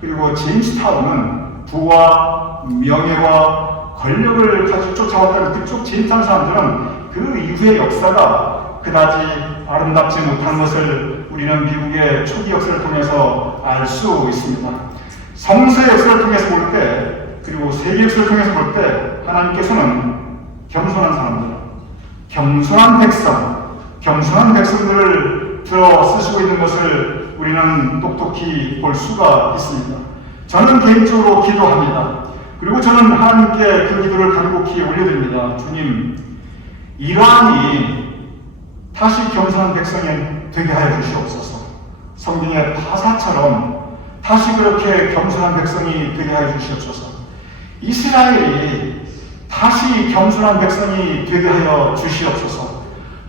그리고 제임스타운은 부와 명예와 권력을 가지고 쫓아왔던 그쪽 제임스타운 사람들은 그 이후의 역사가 그다지 아름답지 못한 것을 우리는 미국의 초기 역사를 통해서 알 수 있습니다. 성서의 역사를 통해서 볼 때, 그리고 세계 역사를 통해서 볼 때 하나님께서는 겸손한 사람들, 겸손한 백성들을 들어 쓰시고 있는 것을 우리는 똑똑히 볼 수가 있습니다. 저는 개인적으로 기도합니다. 그리고 저는 하나님께 그 기도를 간곡히 올려드립니다. 주님, 이러하니 다시 겸손한 백성이 되게 하여 주시옵소서. 성경의 바사처럼 다시 그렇게 겸손한 백성이 되게 하여 주시옵소서. 이스라엘이 다시 겸손한 백성이 되게 하여 주시옵소서.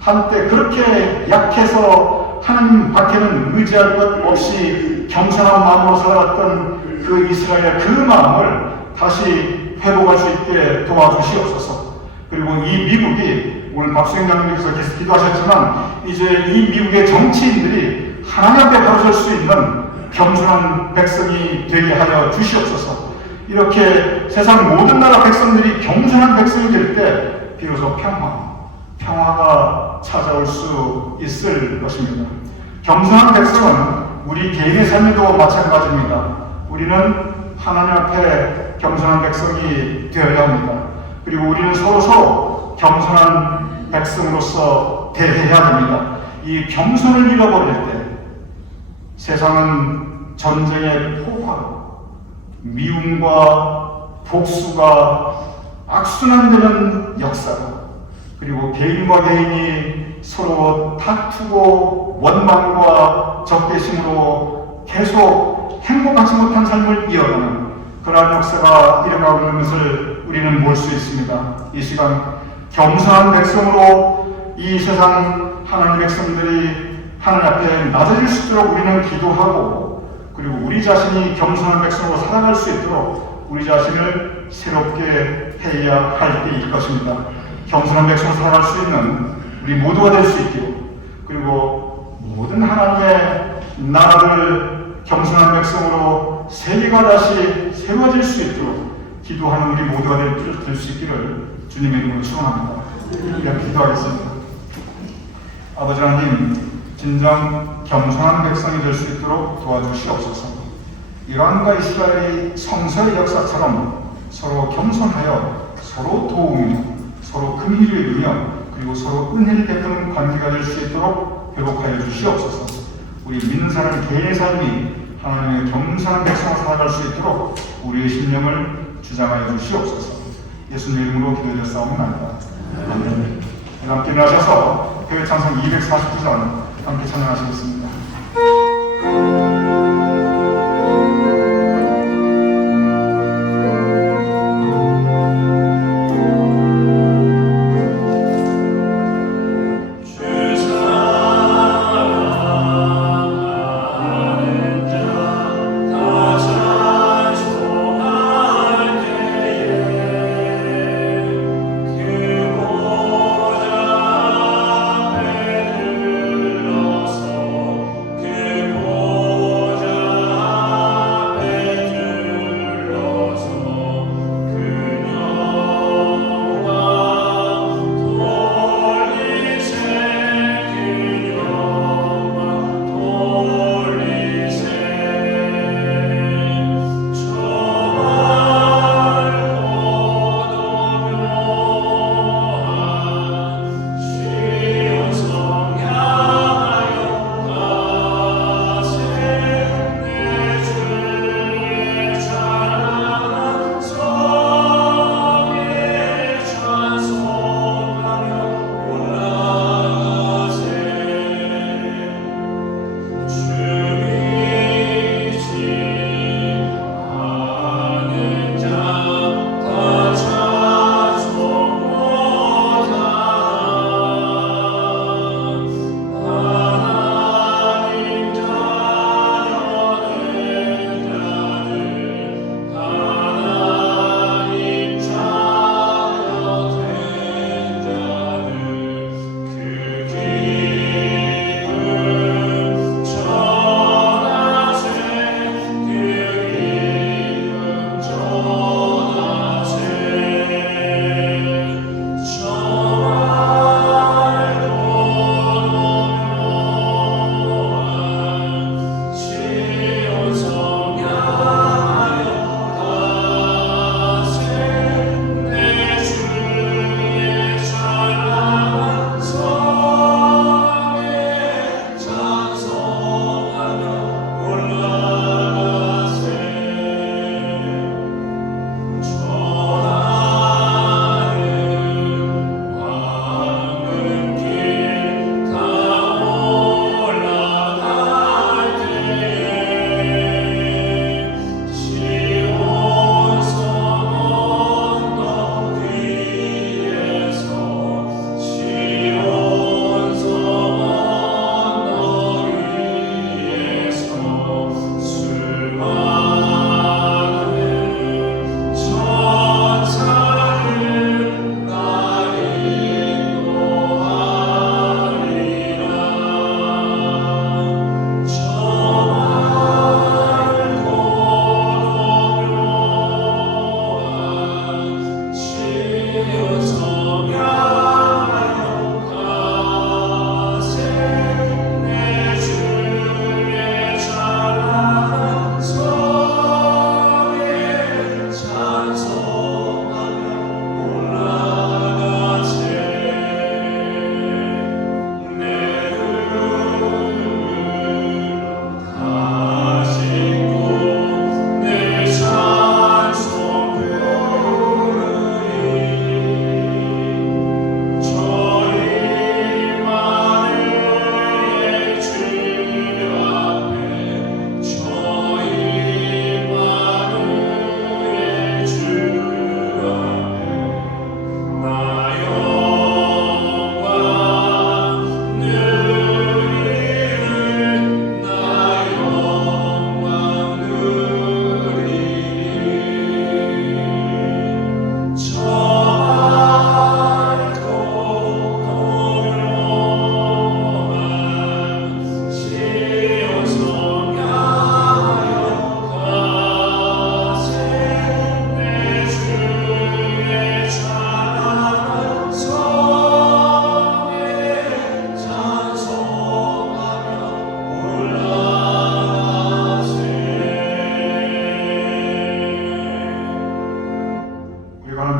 한때 그렇게 약해서 하나님 밖에는 의지할 것 없이 겸손한 마음으로 살아갔던 그 이스라엘의 그 마음을 다시 회복할 수 있게 도와주시옵소서. 그리고 이 미국이 오늘 박수영 장로님께서 계속 기도하셨지만 이제 이 미국의 정치인들이 하나님 앞에 바로설 수 있는 겸손한 백성이 되게 하여 주시옵소서. 이렇게 세상 모든 나라 백성들이 겸손한 백성이 될 때 비로소 평화가 찾아올 수 있을 것입니다. 겸손한 백성은 우리 개인의 삶에도 마찬가지입니다. 우리는 하나님 앞에 겸손한 백성이 되어야 합니다. 그리고 우리는 서로 겸손한 백성으로서 대해야 됩니다. 이 겸손을 잃어버릴 때 세상은 전쟁의 포화로 미움과 복수가 악순환되는 역사로, 그리고 개인과 개인이 서로 다투고 원망과 적대심으로 계속 행복하지 못한 삶을 이어가는 그러한 역사가 일어나고 있는 것을 우리는 볼 수 있습니다. 이 시간 겸손한 백성으로 이 세상 하나님 백성들이 하나님 앞에 낮아질 수 있도록 우리는 기도하고, 그리고 우리 자신이 겸손한 백성으로 살아갈 수 있도록 우리 자신을 새롭게 해야 할 때일 것입니다. 겸손한 백성으로 살아갈 수 있는 우리 모두가 될 수 있기로, 그리고 모든 하나님의 나라를 겸손한 백성으로 세계가 다시 세워질 수 있도록 기도하는 우리 모두가 될 수 있기를 주님의 이름으로 축원합니다. 이렇게 기도하겠습니다. 아버지 하나님, 진정 겸손한 백성이 될 수 있도록 도와주시옵소서. 이란과 이스라엘이 성서의 역사처럼 서로 겸손하여 서로 도우며 서로 긍휼을 이루며 그리고 서로 은혜를 베푸는 관계가 될 수 있도록 회복하여 주시옵소서. 우리 믿는 사람 개인의 삶이 하나님의 겸손한 백성으로 살아갈 수 있도록 우리의 심령을 주장하여 주시옵소서. 예수님 이름으로 기도드렸사옵나이다. 아멘. 함께 일어나셔서 교회 찬송 249장 함께 찬양하시겠습니다.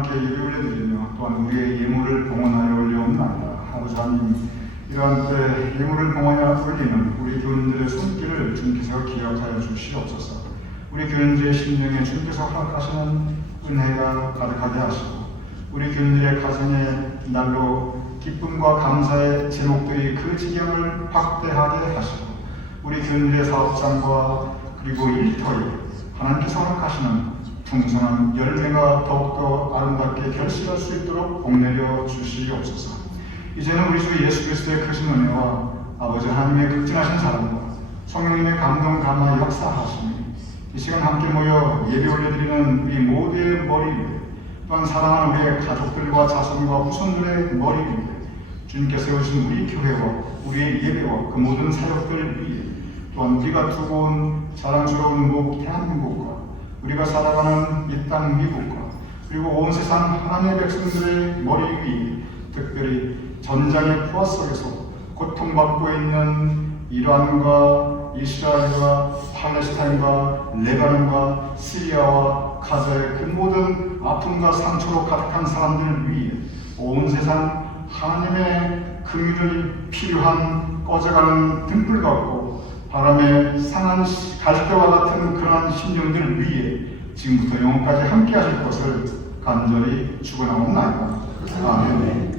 하나님께 예배 올려드리며 또한 우리의 예물을 봉헌하여 올려옵나이다. 아버지 하나님, 이러한 때 예물을 봉헌하여 올리는 우리 교인들의 손길을 주님께서 기억하여 주시옵소서. 우리 교인들의 심령에 주님께서 허락하시는 은혜가 가득하게 하시고 우리 교인들의 가정에 날로 기쁨과 감사의 제목들이 그 지경을 확대하게 하시고 우리 교인들의 사업장과 그리고 일터에 하나님께서 허락하시는 풍성한 열매가 더욱더 아름답게 결실할 수 있도록 복내려 주시옵소서. 이제는 우리 주 예수 그리스도의 크신 은혜와 아버지 하나님의 극진하신 사랑과 성령님의 감동 감화 역사하심이 이 시간 함께 모여 예배 올려드리는 우리 모두의 머리 위에 또한 사랑하는 우리의 가족들과 자손과 후손들의 머리 위에 주님께서 세우신 우리 교회와 우리의 예배와 그 모든 사역들 위에 또한 우리가 두고 온 자랑스러운 대한민국과 우리가 살아가는 이 땅 미국과 그리고 온 세상 하나님의 백성들의 머리 위에 특별히 전장의 포화 속에서 고통받고 있는 이란과 이스라엘과 팔레스타인과 레바논과 시리아와 가자의 그 모든 아픔과 상처로 가득한 사람들을 위해 온 세상 하나님의 긍휼이 필요한 꺼져가는 등불 같고 바람에 상한 갈대와 같은 그러한 심령들을 위해 지금부터 영원까지 함께 하실 것을 간절히 축원하옵나이다. 아멘.